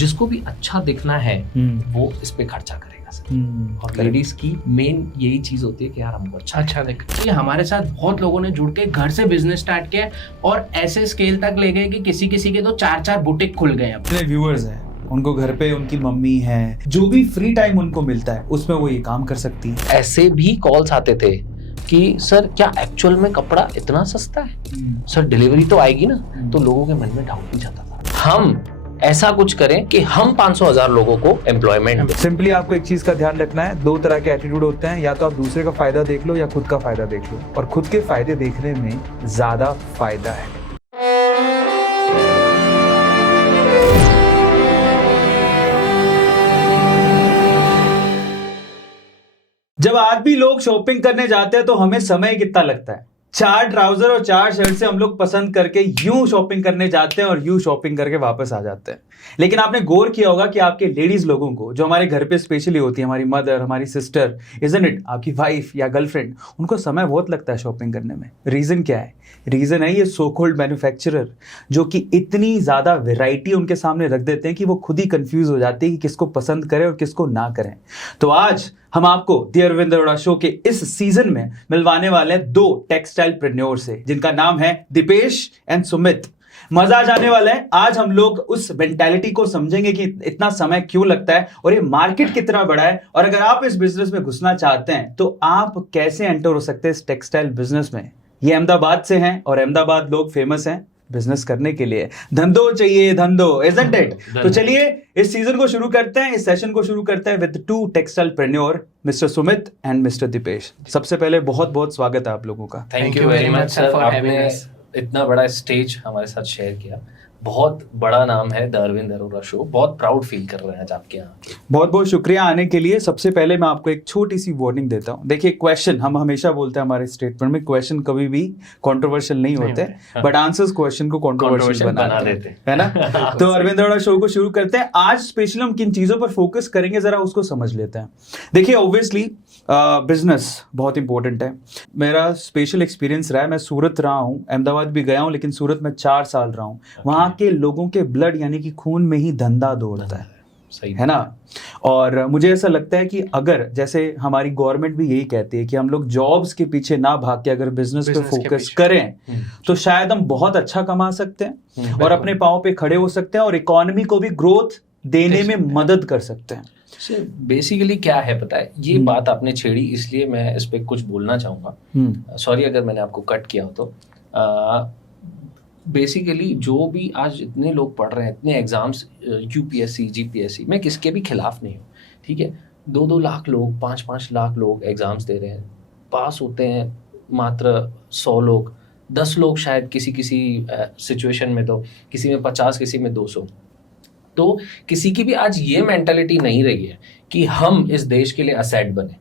जिसको भी अच्छा दिखना है वो इस पे खर्चा करेगा सर। और लेडीज की मेन यही चीज होती है कि यार हमको अच्छा दिख। ये हमारे साथ बहुत लोगों ने जुड़ के घर से बिजनेस स्टार्ट किया और ऐसे स्केल तक ले गए कि किसी किसी के तो 4-4 बुटीक खुल गए। अपने व्यूअर्स हैं, उनको घर पे उनकी मम्मी है, जो भी फ्री टाइम उनको मिलता है उसमें वो ये काम कर सकती है। ऐसे भी कॉल्स आते थे कि सर क्या एक्चुअल में कपड़ा इतना सस्ता है, सर डिलीवरी तो आएगी ना। तो लोगों के मन में डाउट भी जाता था। हम ऐसा कुछ करें कि हम 500,000 लोगों को एम्प्लॉयमेंट दें। सिंपली आपको एक चीज का ध्यान रखना है, दो तरह के एटीट्यूड होते हैं, या तो आप दूसरे का फायदा देख लो या खुद का फायदा देख लो, और खुद के फायदे देखने में ज्यादा फायदा है। जब आज भी लोग शॉपिंग करने जाते हैं तो हमें समय कितना लगता है। 4 ट्राउजर और 4 शर्ट से हम लोग पसंद करके यूं शॉपिंग करने जाते हैं और यूं शॉपिंग करके वापस आ जाते हैं। लेकिन आपने गौर किया होगा कि आपके लेडीज लोगों को, जो हमारे घर पे स्पेशली होती है, हमारी मदर, हमारी सिस्टर, इजंट इट, आपकी वाइफ या गर्लफ्रेंड, उनको समय बहुत लगता है शॉपिंग करने में। रीजन क्या है? रीजन है ये सो कॉल्ड मैन्युफैक्चरर, जो कि इतनी ज्यादा वैरायटी उनके सामने रख देते हैं कि वो खुद ही कंफ्यूज हो जाते हैं कि किसको पसंद करें और किसको ना करें। तो आज हम आपको द अरविंद अरोड़ा शो के इस सीजन में मिलवाने वाले हैं 2 टेक्सटाइल प्रेन्योर से, जिनका नाम है दीपेश एंड सुमित। मजा आ जाने वाला है। आज हम लोग उस मेंटालिटी को समझेंगे कि इतना समय क्यों लगता है और ये मार्केट कितना बड़ा है, और अगर आप इस बिजनेस में घुसना चाहते हैं तो आप कैसे एंटर हो सकते हैं इस टेक्सटाइल बिजनेस में। ये अहमदाबाद से हैं और अहमदाबाद लोग फेमस हैं बिजनेस करने के लिए। धंधो चाहिए, धंधो, इजंट इट? तो चलिए इस सीजन को शुरू करते हैं, इस सेशन को शुरू करते हैं with 2 textilepreneur, mister Sumit and mister Deepesh. सबसे पहले बहुत बहुत स्वागत है आप लोगों का। Thank you very much sir, आपने इतना बड़ा स्टेज हमारे साथ शेयर किया। बहुत बड़ा नाम है द अरविंद अरोड़ा शो, बहुत प्राउड फील कर रहे हैं आज आपके यहाँ। बहुत बहुत शुक्रिया आने के लिए। सबसे पहले मैं आपको एक छोटी सी वार्निंग देता हूँ। देखिए, क्वेश्चन हम हमेशा बोलते हैं हमारे स्टेटमेंट में, क्वेश्चन कभी भी कंट्रोवर्शियल नहीं होते, बट आंसर्स क्वेश्चन को कंट्रोवर्शियल बना देते हैं ना। तो अरविंद अरोड़ा शो को शुरू करते हैं। आज स्पेशली हम किन चीजों पर फोकस करेंगे जरा उसको समझ लेते हैं। देखिए, ऑब्वियसली बिजनेस बहुत इंपॉर्टेंट है। मेरा स्पेशल एक्सपीरियंस रहा है, मैं सूरत रहा हूँ, अहमदाबाद भी गया हूँ, लेकिन सूरत में 4 साल रहा हूँ। वहाँ के लोगों के ब्लड यानी कि खून में ही धंधा दौड़ता है, सही है ना। और मुझे ऐसा लगता है कि अगर, जैसे हमारी गवर्नमेंट भी यही कहती है कि हम लोग जॉब्स के पीछे ना भाग के अगर बिजनेस पे फोकस करें तो शायद हम बहुत अच्छा कमा सकते हैं और अपने पाँव पे खड़े हो सकते हैं और इकोनॉमी को भी ग्रोथ देने में मदद कर सकते हैं। बेसिकली क्या है पता है, ये बात आपने छेड़ी इसलिए मैं इस पे कुछ बोलना चाहूंगा। सॉरी अगर मैंने आपको कट किया हो तो। बेसिकली जो भी आज इतने लोग पढ़ रहे हैं, इतने एग्जाम्स, यूपीएससी, जीपीएससी, मैं किसके भी खिलाफ नहीं हूँ, ठीक है। 2-2 लाख लोग, 5-5 लाख लोग एग्जाम्स दे रहे हैं, पास होते हैं मात्र 100 लोग, 10 लोग शायद किसी सिचुएशन में, तो किसी में 50, किसी में 200। तो किसी की भी आज ये मेंटालिटी नहीं रही है कि हम इस देश के लिए असेट बने,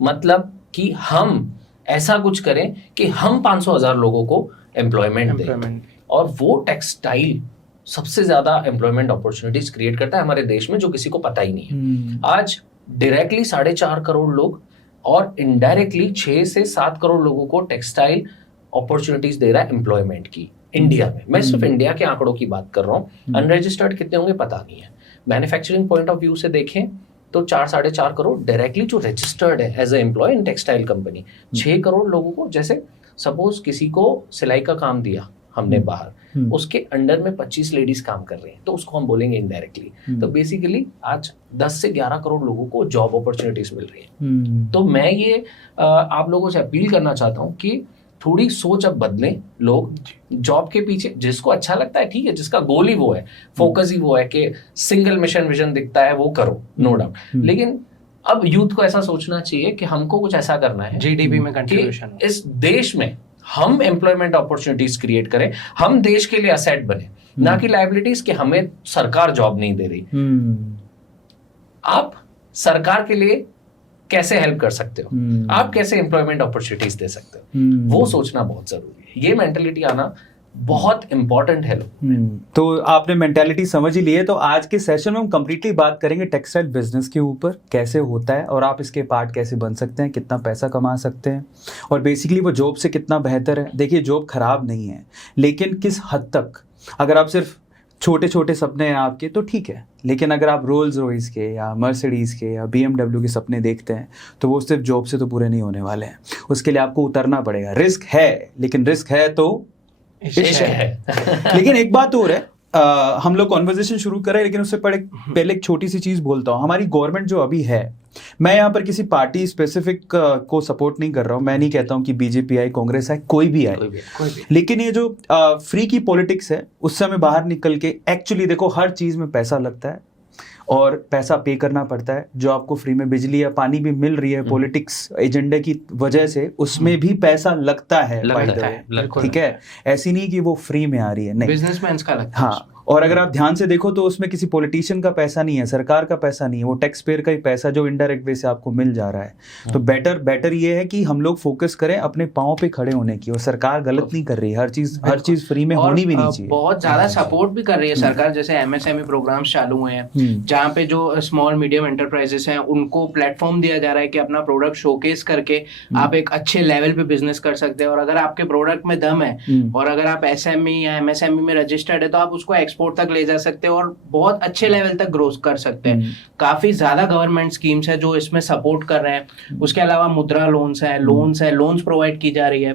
मतलब कि हम ऐसा कुछ करें कि हम 500,000 लोगों को एम्प्लॉयमेंट दें। और वो टेक्सटाइल सबसे ज्यादा एम्प्लॉयमेंट अपॉर्चुनिटीज क्रिएट करता है हमारे देश में, जो किसी को पता ही नहीं है। आज डायरेक्टली 4.5 करोड़ लोग और इनडायरेक्टली 6 से 7 करोड़ लोगों को टेक्सटाइल अपॉर्चुनिटीज दे रहा है एम्प्लॉयमेंट की इंडिया में। मैं सिर्फ इंडिया के आंकड़ों की बात कर रहा हूँ, अनरजिस्टर्ड कितने होंगे पता नहीं है। मैन्युफैक्चरिंग पॉइंट ऑफ व्यू से देखें तो 4-4.5 करोड़ डायरेक्टली जो रजिस्टर्ड है एज ए एम्प्लॉय इन टेक्सटाइल कंपनी। 6 करोड़ लोगों को, जैसे सपोज किसी को सिलाई का काम दिया हमने बाहर, उसके अंडर में 25 लेडीज काम कर रही हैं, तो उसको हम बोलेंगे इनडायरेक्टली। तो बेसिकली आज 10 से 11 करोड़ लोगों को जॉब अपॉर्चुनिटीज मिल रही है। तो मैं ये आप लोगों से अपील करना चाहता हूँ कि थोड़ी सोच अब बदलें। लोग जॉब के पीछे, जिसको अच्छा लगता है ठीक है, जिसका गोल ही वो है, फोकस ही वो है कि सिंगल मिशन विजन दिखता है वो करो, नो डाउट। लेकिन अब यूथ को ऐसा सोचना चाहिए कि हमको कुछ ऐसा करना है जीडीपी में कंट्रीब्यूशन, इस देश में हम एम्प्लॉयमेंट अपॉर्चुनिटीज क्रिएट करें, हम देश के लिए असेट बने, ना कि लायबिलिटीज कि हमें सरकार जॉब नहीं दे रही। आप सरकार के लिए कैसे हेल्प कर सकते हो, आप कैसे एम्प्लॉयमेंट अपॉर्चुनिटीज दे सकते हो, वो सोचना बहुत जरूरी है। ये मेंटालिटी आना बहुत इंपॉर्टेंट है। तो आपने मेंटालिटी समझ ही ली है। तो आज के सेशन में हम कंप्लीटली बात करेंगे टेक्सटाइल बिजनेस के ऊपर, कैसे होता है और आप इसके पार्ट कैसे बन सकते हैं, कितना पैसा कमा सकते हैं और बेसिकली वो जॉब से कितना बेहतर है। देखिए, जॉब खराब नहीं है, लेकिन किस हद तक। अगर आप सिर्फ छोटे छोटे सपने हैं आपके तो ठीक है, लेकिन अगर आप रोल्स रॉयस के या मर्सिडीज़ के या BMW के सपने देखते हैं तो वो सिर्फ जॉब से तो पूरे नहीं होने वाले हैं, उसके लिए आपको उतरना पड़ेगा। रिस्क है, लेकिन रिस्क है तो इश्क है। लेकिन एक बात और है, हम लोग कॉन्वर्जेशन शुरू करें लेकिन उससे पहले एक छोटी सी चीज़ बोलता हूँ। हमारी गवर्नमेंट जो अभी है, मैं यहाँ पर किसी पार्टी स्पेसिफिक को सपोर्ट नहीं कर रहा हूँ, मैं नहीं कहता हूँ कि बीजेपी आए, कांग्रेस आए, कोई भी आए, लेकिन ये जो फ्री की पॉलिटिक्स है उससे हमें बाहर निकल के एक्चुअली देखो, हर चीज़ में पैसा लगता है और पैसा पे करना पड़ता है। जो आपको फ्री में बिजली या पानी भी मिल रही है पॉलिटिक्स एजेंडे की वजह से, उसमें भी पैसा लगता है, ठीक है, ऐसी नहीं कि वो फ्री में आ रही है, नहीं, बिजनेसमैन का लगता है। हाँ, और अगर आप ध्यान से देखो तो उसमें किसी पॉलिटिशियन का पैसा नहीं है, सरकार का पैसा नहीं है, वो टैक्स पेयर का ही पैसा जो इनडायरेक्ट वे से आपको मिल जा रहा है। तो बेटर ये है कि हम लोग फोकस करें अपने पाँव पे खड़े होने की, और सरकार गलत नहीं कर रही है, हर चीज फ्री में होनी भी नहीं चाहिए। बहुत ज्यादा सपोर्ट भी कर रही है सरकार, जैसे MSME प्रोग्राम्स चालू हुए हैं जहाँ पे जो स्मॉल मीडियम एंटरप्राइजेस हैं उनको प्लेटफॉर्म दिया जा रहा है कि अपना प्रोडक्ट शोकेस करके आप एक अच्छे लेवल पे बिजनेस कर सकते हैं, और अगर आपके प्रोडक्ट में दम है और अगर आप SME या MSME में रजिस्टर्ड है तो आप उसको एक्सपोर्ट तक ले जा सकते हैं और बहुत अच्छे लेवल तक ग्रो कर सकते हैं। काफी ज्यादा गवर्नमेंट स्कीम्स है जो इसमें सपोर्ट कर रहे हैं। उसके अलावा मुद्रा लोन्स है, लोन्स प्रोवाइड की जा रही है।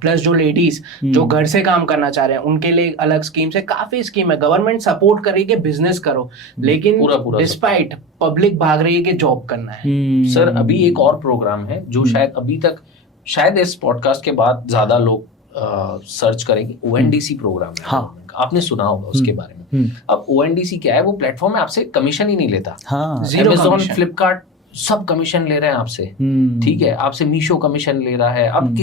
प्लस जो लेडीज जो घर से काम करना चाह रहे हैं उनके लिए अलग स्कीम्स है, काफी स्कीम है। गवर्नमेंट सपोर्ट कर रही है कि बिजनेस करो, लेकिन डिस्पाइट पब्लिक भाग रही है कि जॉब करना है। सर अभी एक और प्रोग्राम है जो शायद अभी तक, शायद इस पॉडकास्ट के बाद ज्यादा लोग सर्च करेंगे, ONDC प्रोग्राम है। हाँ, आपने सुना होगा उसके बारे में। अब ONDC क्या है, वो प्लेटफॉर्म है, आपसे कमीशन ही नहीं लेता। हाँ, Amazon, फ्लिपकार्ट सब कमीशन ले रहे हैं आपसे, ठीक है, आपसे मीशो कमीशन ले रहा है। आप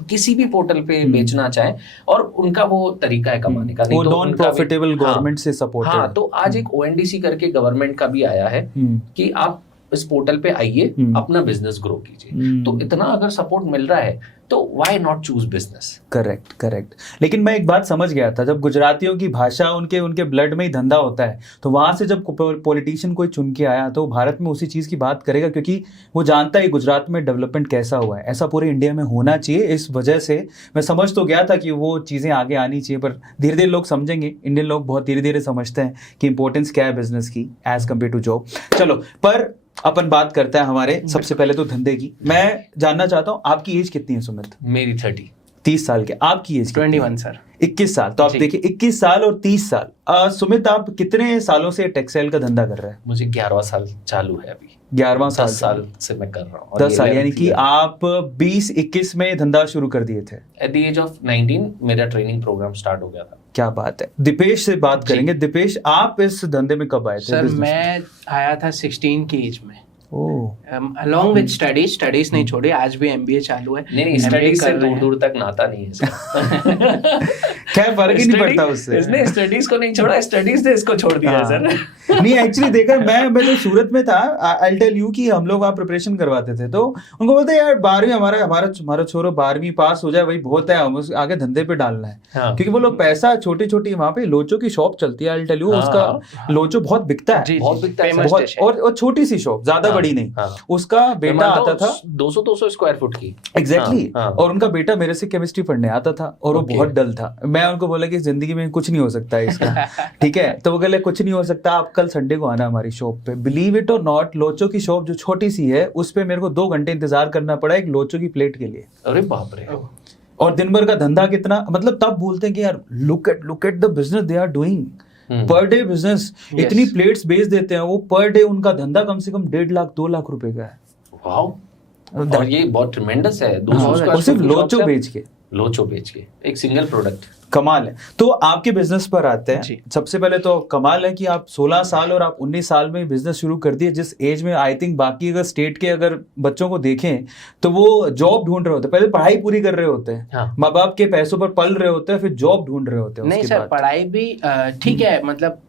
किसी भी पोर्टल पे बेचना चाहें, और उनका वो तरीका है कमाने का, नहीं वो तो नॉन प्रॉफिटेबल गवर्नमेंट से सपोर्ट। हाँ, तो आज एक ONDC करके गवर्नमेंट का भी आया है कि आप इस पोर्टल पे आइए, अपना बिजनेस ग्रो कीजिए। तो इतना अगर सपोर्ट मिल रहा है तो why not choose business. Correct. लेकिन मैं एक बात समझ गया था, जब गुजरातियों की भाषा उनके ब्लड में ही धंधा होता है, तो वहां से जब पॉलिटिशियन कोई चुन के आया तो भारत में उसी चीज की बात करेगा, क्योंकि वो जानता है गुजरात में डेवलपमेंट कैसा हुआ है। ऐसा पूरे इंडिया में होना चाहिए। इस वजह से मैं समझ तो गया था कि वो चीजें आगे आनी चाहिए, पर धीरे धीरे लोग समझेंगे। इंडियन लोग बहुत धीरे धीरे समझते हैं कि इंपॉर्टेंस क्या है बिजनेस की एज कम्पेयर टू जॉब। चलो, पर अपन बात करते हैं हमारे सबसे पहले तो धंधे की। मैं जानना चाहता हूँ आपकी एज कितनी है सुमित? मेरी 30 साल के। आपकी एज 21 सर। 21 साल। तो आप देखिए 21 साल और 30 साल। सुमित, आप कितने सालों से टेक्सटाइल का धंधा कर रहे हैं? मुझे 11वां साल चालू है अभी। 11वां साल? 10 साल से मैं कर रहा हूँ। 10 साल, यानी कि आप 20-21 में धंधा शुरू कर दिए थे। एट द एज ऑफ 19 मेरा ट्रेनिंग प्रोग्राम स्टार्ट हो गया था। क्या बात है। दीपेश से बात करेंगे। दीपेश, आप इस धंधे में कब आए थे? सर मैं आया था 16 की एज में। along with स्टडीज नहीं छोड़ी, आज भी MBA चालू है। नहीं, स्टडीज से दूर तक नाता नहीं है इसका। क्या फर्क ही नहीं पड़ता उससे। इसने स्टडीज को नहीं छोड़ा, स्टडीज ने इसको छोड़ दिया सर। नहीं, एक्चुअली देखा, मैं तो सूरत में था, आई टेल यू कि हम लोग वहाँ प्रिपरेशन करवाते थे, तो उनको बोलते यार 12वीं हमारा छोरो 12वीं पास हो जाए वही बहुत है, हम आगे धंधे पे डालना है। क्योंकि वो लोग पैसा छोटी वहाँ पे लोचो की शॉप चलती है, आई टेल यू, उसका लोचो बहुत बिकता है, बहुत बिकता है, और छोटी सी शॉप, ज्यादा बड़ी नहीं। उसका बेटा आता था 200 स्क्वायर फुट की। एग्जैक्टली। और उनका बेटा मेरे से केमिस्ट्री पढ़ने आता था और वो बहुत डल था। मैं उनको बोला कि जिंदगी में कुछ नहीं हो सकता है इसका। ठीक है, तो वो कहले कुछ नहीं हो सकता, आप कल संडे को आना हमारी शॉप पे। बिलीव इट और नॉट, लोचो की शॉप जो छोटी सी है उस पे मेरे को 2 घंटे इंतजार करना पड़ा एक लोचो की प्लेट के लिए। अरे बाप रे। और दिन भर का धंधा कितना, मतलब तब बोलते हैं कि यार look at the business they are doing, per day business. इतनी प्लेट्स बेच देते हैं वो, पर डे उनका धंधा कम से कम 1.5 लाख 2 लाख रुपए का है। वाओ, और ये बहुत ट्रेमेंडस है। 200 स्क्वायर सिर्फ लोचो बेच के एक सिंगल प्रोडक्ट। कमाल है। तो आपके बिजनेस पर आते हैं। सबसे पहले तो कमाल है कि आप 16 साल और आप 19 साल में बिजनेस शुरू कर दिए, जिस एज में आई थिंक बाकी अगर स्टेट के अगर बच्चों को देखें तो वो जॉब ढूंढ रहे होते हैं, पहले पढ़ाई पूरी कर रहे होते हैं, माँ बाप के पैसों पर पल रहे होते हैं, फिर जॉब ढूंढ रहे होते हैं। नहीं सर, पढ़ाई भी ठीक है, मतलब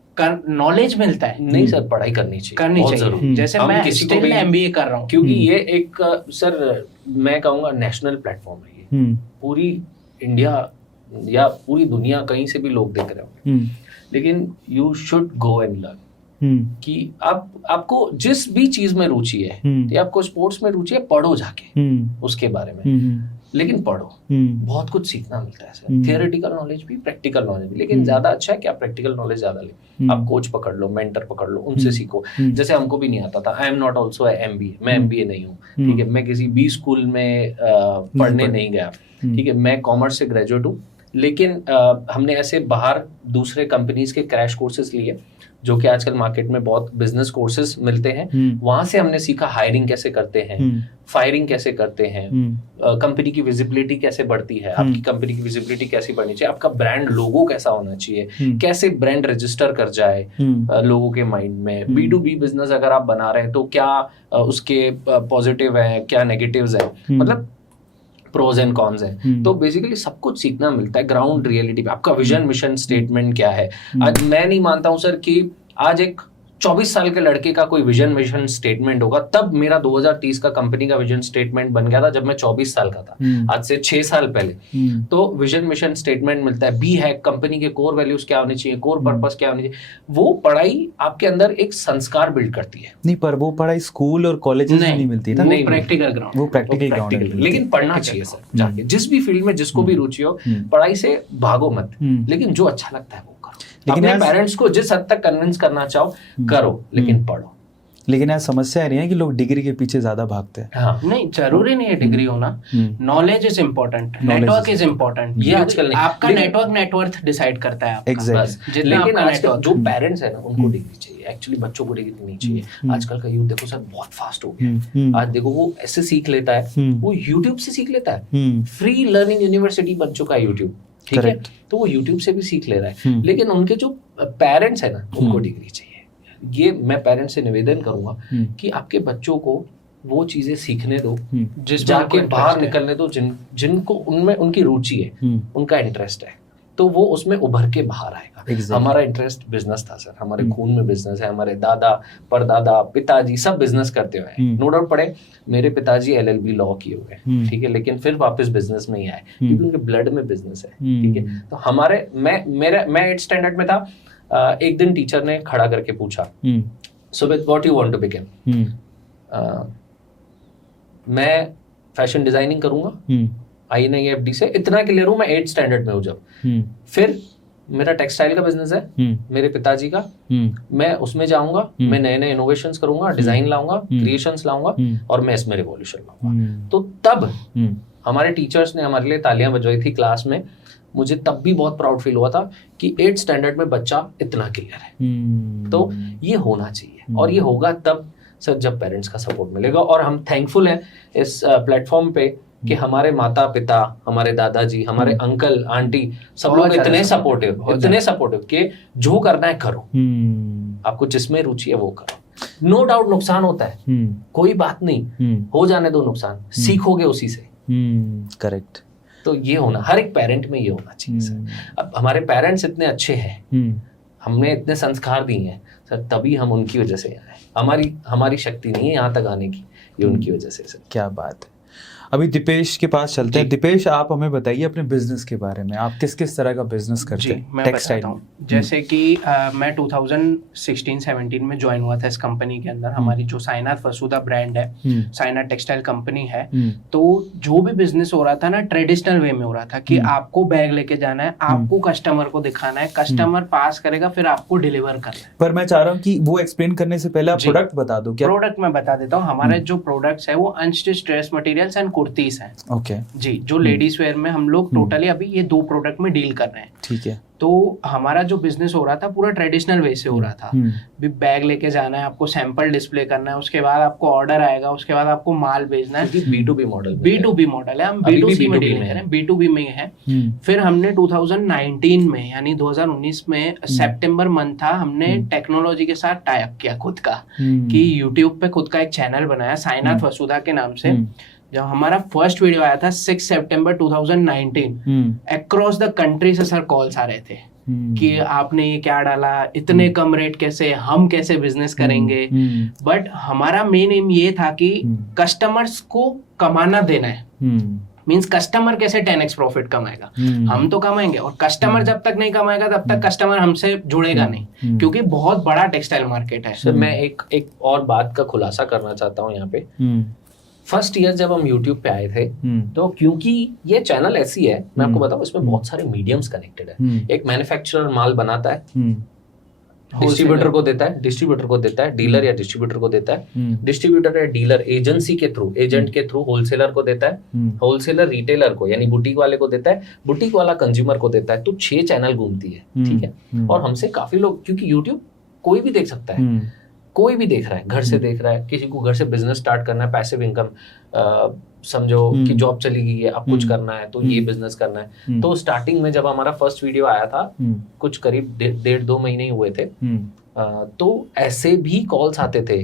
नॉलेज मिलता है। नहीं सर, पढ़ाई करनी चाहिए। जैसे मैं स्टिल MBA कर रहा हूँ, क्योंकि ये एक सर मैं कहूँगा नेशनल प्लेटफॉर्म है ये। पूरी इंडिया या पूरी दुनिया कहीं से भी लोग देख रहे होंगे, लेकिन you should go and learn कि आपको जिस भी चीज में रुचि है, या आपको स्पोर्ट्स में रुचि है, पढ़ो जाके उसके बारे में। लेकिन पढ़ो, बहुत कुछ सीखना मिलता है सर, थियोरेटिकल नॉलेज भी, प्रैक्टिकल नॉलेज भी, लेकिन ज्यादा अच्छा है कि आप प्रैक्टिकल नॉलेज ज्यादा ले, आप कोच पकड़ लो, मेंटर पकड़ लो, उनसे सीखो। जैसे हमको भी नहीं आता था, I am not also MBA, मैं एमबीए नहीं हूँ, ठीक है, मैं किसी बी स्कूल में पढ़ने नहीं गया, ठीक है, मैं कॉमर्स से ग्रेजुएट हूँ, लेकिन हमने ऐसे बाहर दूसरे कंपनीज के क्रैश कोर्सेज लिए, जो कि आजकल मार्केट में बहुत बिजनेस कोर्सेज मिलते हैं, वहां से हमने सीखा हायरिंग कैसे करते हैं, फायरिंग कैसे करते हैं, कंपनी की विजिबिलिटी कैसे बढ़ती है, आपकी कंपनी की विजिबिलिटी कैसी बढ़नी चाहिए, आपका ब्रांड लोगो कैसा होना चाहिए, कैसे ब्रांड रजिस्टर कर जाए लोगों के माइंड में, B2B बिजनेस अगर आप बना रहे हैं तो क्या उसके पॉजिटिव है, क्या नेगेटिव्स है, मतलब प्रोज एंड कॉन्स है। तो बेसिकली सब कुछ सीखना मिलता है ग्राउंड रियलिटी पे। आपका विजन मिशन स्टेटमेंट क्या है? आज मैं नहीं मानता हूं सर कि आज एक 24 साल के लड़के का कोई विजन मिशन स्टेटमेंट होगा। तब मेरा 2030 का कंपनी का विजन स्टेटमेंट बन गया था जब मैं 24 साल का था, आज से 6 साल पहले। तो विजन मिशन स्टेटमेंट मिलता है, बी है कंपनी के कोर वैल्यूज क्या होने चाहिए, कोर पर्पस क्या होनी चाहिए। वो पढ़ाई आपके अंदर एक संस्कार बिल्ड करती है। नहीं, पर वो पढ़ाई स्कूल और कॉलेज में नहीं मिलती ना, नहीं, प्रैक्टिकल ग्राउंड, वो प्रैक्टिकल ग्राउंड। लेकिन पढ़ना चाहिए सर, जाके जिस भी फील्ड में जिसको भी रुचि हो, पढ़ाई से भागो मत, लेकिन जो अच्छा लगता है वो करो। लेकिन अपने पेरेंट्स को जिस हद तक कन्विंस करना चाहो करो, लेकिन पढ़ो। लेकिन यार समस्या नहीं है कि लोग डिग्री के पीछे ज्यादा भागते हैं। हाँ, नहीं जरूरी नहीं है डिग्री होना, knowledge is important, network is important. ये आजकल आपका नेटवर्क नेटवर्थ डिसाइड करता है आपका। Exactly. लेकिन आजकल जो पेरेंट्स है ना, उनको डिग्री चाहिए, एक्चुअली बच्चों को डिग्री नहीं चाहिए। आजकल का यूथ देखो सर बहुत फास्ट हो गया। आज देखो वो ऐसे सीख लेता है, वो यूट्यूब से सीख लेता है, फ्री लर्निंग यूनिवर्सिटी बन चुका है यूट्यूब, ठीक है, तो वो यूट्यूब से भी सीख ले रहा है। लेकिन उनके जो पेरेंट्स है ना, उनको डिग्री चाहिए। ये मैं पेरेंट्स से निवेदन करूंगा कि आपके बच्चों को वो चीजें सीखने दो, जाके बाहर निकलने दो, जिनको उनमें उनकी रुचि है, उनका इंटरेस्ट है, तो वो उसमें उभर के बाहर आएगा। Exactly. हमारा इंटरेस्ट बिजनेस था सर, हमारे खून में बिजनेस है, हमारे दादा परदादा पिताजी सब बिजनेस करते हुए हैं। नो डाउट पड़े, मेरे पिताजी LLB लॉ किए हुए, ठीक है, लेकिन फिर वापस बिजनेस में ही आए क्योंकि उनके ब्लड में बिजनेस है, ठीक है। तो हमारे मैं 8th स्टैंडर्ड में था, एक दिन टीचर ने खड़ा करके पूछा, Sumit what you want to become? मैं फैशन डिजाइनिंग करूंगा, INIFD से, इतना क्लियर हूं मैं 8th स्टैंडर्ड में हूं जब। फिर मेरा टेक्सटाइल का बिजनेस है मेरे पिताजी का, मैं उसमें जाऊंगा, मैं नए नए इनोवेशंस करूंगा, डिजाइन लाऊंगा, क्रिएशंस लाऊंगा और मैं इसमें रिवॉल्यूशन लाऊंगा। तो तब हमारे टीचर्स ने हमारे लिए तालियां बजवाई थी क्लास में। मुझे तब भी बहुत प्राउड फील हुआ था कि 8th स्टैंडर्ड में बच्चा इतना क्लियर है। तो ये होना चाहिए, और ये होगा तब सर जब पेरेंट्स का सपोर्ट मिलेगा। और हम थैंकफुल हैं इस प्लेटफॉर्म पे कि हमारे माता पिता, हमारे दादाजी, हमारे अंकल आंटी सब लोग इतने सपोर्टिव कि जो करना है करो, आपको जिसमें रुचि है वो करो। नो डाउट नुकसान होता है, कोई बात नहीं, हो जाने दो नुकसान, सीखोगे उसी से। करेक्ट। तो ये होना, हर एक पेरेंट में ये होना चाहिए सर। अब हमारे पेरेंट्स इतने अच्छे हैं, हमने इतने संस्कार दिए हैं सर, तभी हम उनकी वजह से यहाँ आए। हमारी शक्ति नहीं है यहाँ तक आने की, ये उनकी वजह से सर। क्या बात है। अभी दीपेश के पास चलते हैं। दीपेश, आप हमें बताइए अपने बिजनेस के बारे में, आप किस किस तरह का बिजनेस करते हैं? मैं बताता हूँ। जैसे कि मैं 2016-17 में ज्वाइन हुआ था इस कंपनी के अंदर। हमारी जो साइनाथ वसुधा ब्रांड है, साइनाथ टेक्सटाइल कंपनी है, तो जो भी बिजनेस हो रहा था ना, ट्रेडिशनल वे में हो रहा था कि आपको बैग लेके जाना है, आपको कस्टमर को दिखाना है, कस्टमर पास करेगा, फिर आपको डिलीवर करना है। पर मैं चाह रहा हूँ कि वो एक्सप्लेन करने से पहले आप प्रोडक्ट बता दो। क्या प्रोडक्ट? मैं बता देता हूँ। हमारे जो प्रोडक्ट्स है वो unstitched dress materials and kurtis हैं। ओके जी, जो लेडीज वेयर में हम लोग टोटली अभी ये 2 प्रोडक्ट में डील कर रहे हैं। ठीक है। तो हमारा जो बिजनेस हो रहा था पूरा ट्रेडिशनल वे से हो रहा था। भी बैग लेके जाना है, आपको सैंपल डिस्प्ले करना है, उसके बाद आपको ऑर्डर आएगा, उसके बाद आपको माल भेजना है। B2B मॉडल है, हम B2C में डील कर रहे हैं, B2B में है। फिर हमने 2019 में, यानी 2019 में सितंबर मंथ था, हमने टेक्नोलॉजी के साथ टाई अप किया खुद का, कि यूट्यूब पे खुद का एक चैनल बनाया साइनाथ वसुधा के नाम से। जब हमारा फर्स्ट वीडियो आया था 6 सितंबर 2019, अक्रॉस द कंट्री से सर कॉल्स आ रहे थे कि आपने ये क्या डाला, इतने कम रेट कैसे, हम कैसे बिजनेस करेंगे। बट हमारा मेन एम ये था कि कस्टमर्स को कमाना देना है। मींस कस्टमर कैसे 10x प्रॉफिट कमाएगा, हम तो कमाएंगे, और कस्टमर जब तक नहीं कमाएगा तब तक कस्टमर हमसे जुड़ेगा नहीं, क्योंकि बहुत बड़ा टेक्सटाइल मार्केट है। सर मैं एक और बात का खुलासा करना चाहता हूँ यहाँ पे। फर्स्ट ईयर जब हम YouTube पे आए थे तो क्योंकि ये चैनल ऐसी है, मैं आपको बताऊं, इसमें बहुत सारे मीडियम्स कनेक्टेड है। एक मैन्युफैक्चरर माल बनाता है, डिस्ट्रीब्यूटर को देता है, डिस्ट्रीब्यूटर को देता है, डीलर या डिस्ट्रीब्यूटर को देता है, डिस्ट्रीब्यूटर या डीलर एजेंसी के थ्रू, एजेंट के थ्रू होलसेलर को देता है, होलसेलर रिटेलर को यानी बुटीक वाले को देता है, बुटीक वाला कंज्यूमर को देता है। तो 6 चैनल घूमती है, ठीक है। और हमसे काफी लोग, क्योंकि यूट्यूब कोई भी देख सकता है, कोई भी देख रहा है, घर से देख रहा है, किसी को घर से बिजनेस स्टार्ट करना है, पैसिव इनकम, समझो कि जॉब चली गई है, अब कुछ करना है तो ये बिजनेस करना है। तो स्टार्टिंग में जब हमारा फर्स्ट वीडियो आया था, कुछ करीब 1.5-2 महीने ही हुए थे, तो ऐसे भी कॉल्स आते थे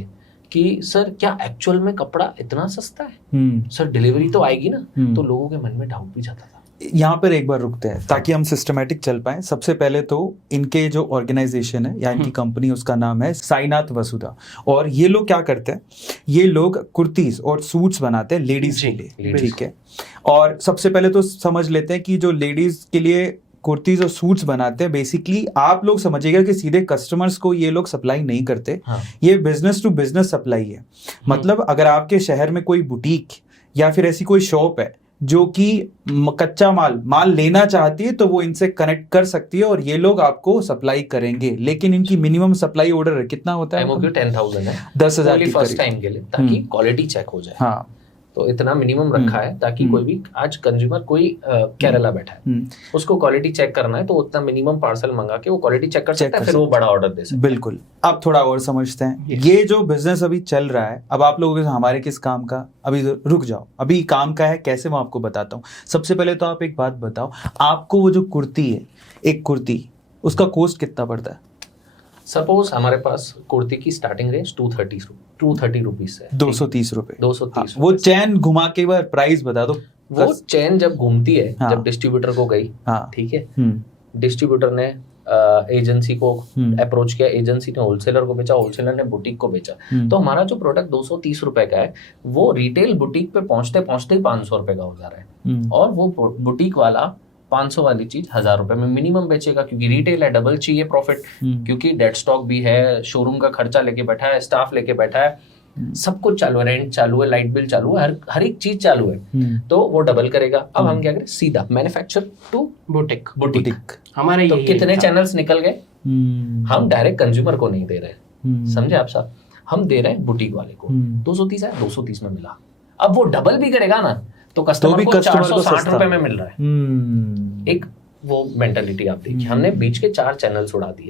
कि सर क्या एक्चुअल में कपड़ा इतना सस्ता है, सर डिलीवरी तो आएगी ना। तो लोगों के मन में डाउट भी जाता था। यहाँ पर एक बार रुकते हैं ताकि हम सिस्टमैटिक चल पाएं। सबसे पहले तो इनके जो ऑर्गेनाइजेशन है या इनकी कंपनी, उसका नाम है साईनाथ वसुधा, और ये लोग क्या करते हैं, ये लोग कुर्तीज और सूट्स बनाते हैं लेडीज के लिए, ठीक है। और सबसे पहले तो समझ लेते हैं कि जो लेडीज के लिए कुर्तीज और सूट्स बनाते हैं, बेसिकली आप लोग समझिएगा कि सीधे कस्टमर्स को ये लोग सप्लाई नहीं करते। ये बिजनेस टू बिजनेस सप्लाई है। मतलब अगर आपके शहर में कोई बुटीक या फिर ऐसी कोई शॉप है जो कि कच्चा माल लेना चाहती है, तो वो इनसे कनेक्ट कर सकती है और ये लोग आपको सप्लाई करेंगे। लेकिन इनकी मिनिमम सप्लाई ऑर्डर कितना होता है? 10,000 है, 10,000 फर्स्ट टाइम के लिए, ताकि क्वालिटी चेक हो जाए। हाँ, तो इतना मिनिमम रखा है ताकि कोई भी, आज कंज्यूमर कोई केरला बैठा है, उसको क्वालिटी चेक करना है तो उतना मिनिमम पार्सल मंगा के वो क्वालिटी चेक कर सकता है, फिर वो बड़ा ऑर्डर दे सकता है। बिल्कुल। अब थोड़ा और समझते हैं ये जो बिजनेस अभी चल रहा है। अब आप लोगों के हमारे किस काम का, अभी रुक जाओ, अभी काम का है, कैसे मैं आपको बताता हूँ। सबसे पहले तो आप एक बात बताओ, आपको वो जो कुर्ती है, एक कुर्ती, उसका कॉस्ट कितना पड़ता है? सपोज हमारे पास कुर्ती की स्टार्टिंग रेंज 230 रुपीज है, 230 रुपए। 230। वो चैन घुमा के बार प्राइस बता दो। वो चैन जब घूमती है, हाँ, जब डिस्ट्रीब्यूटर को गई, हाँ, ठीक है, डिस्ट्रीब्यूटर ने एजेंसी को अप्रोच किया, एजेंसी ने होलसेलर को बेचा, होलसेलर ने बुटीक को बेचा। तो हमारा जो प्रोडक्ट 230 रुपए का है, वो रिटेल बुटीक पे पहुंचते पहुंचते ही 500 रुपए का हो जा रहा है, और वो बुटीक वाला 500 वाली चीज 1000 रुपए में मिनिमम बेचेगा, क्योंकि रिटेल है, डबल चाहिए प्रॉफिट, क्योंकि डेड स्टॉक भी है, शोरूम का खर्चा लेके बैठा है, स्टाफ लेके बैठा है, सब कुछ चालू है, रेंट चालू है, लाइट बिल चालू है, हर एक चीज चालू है, तो वो डबल करेगा। अब हम क्या करें, सीधा मैन्युफैक्चर टू बुटीक। हमारे तो कितने चैनल्स निकल गए, हम डायरेक्ट कंज्यूमर को नहीं दे रहे, समझे आप साहब, हम दे रहे हैं बुटीक वाले को। 230 है, 230 में मिला। अब वो डबल भी करेगा ना, तो कस्टमर को 460 रुपए में मिल रहा है। एक वो मेंटालिटी आप देखिए, हमने बीच के 4 चैनल्स उड़ा दिए।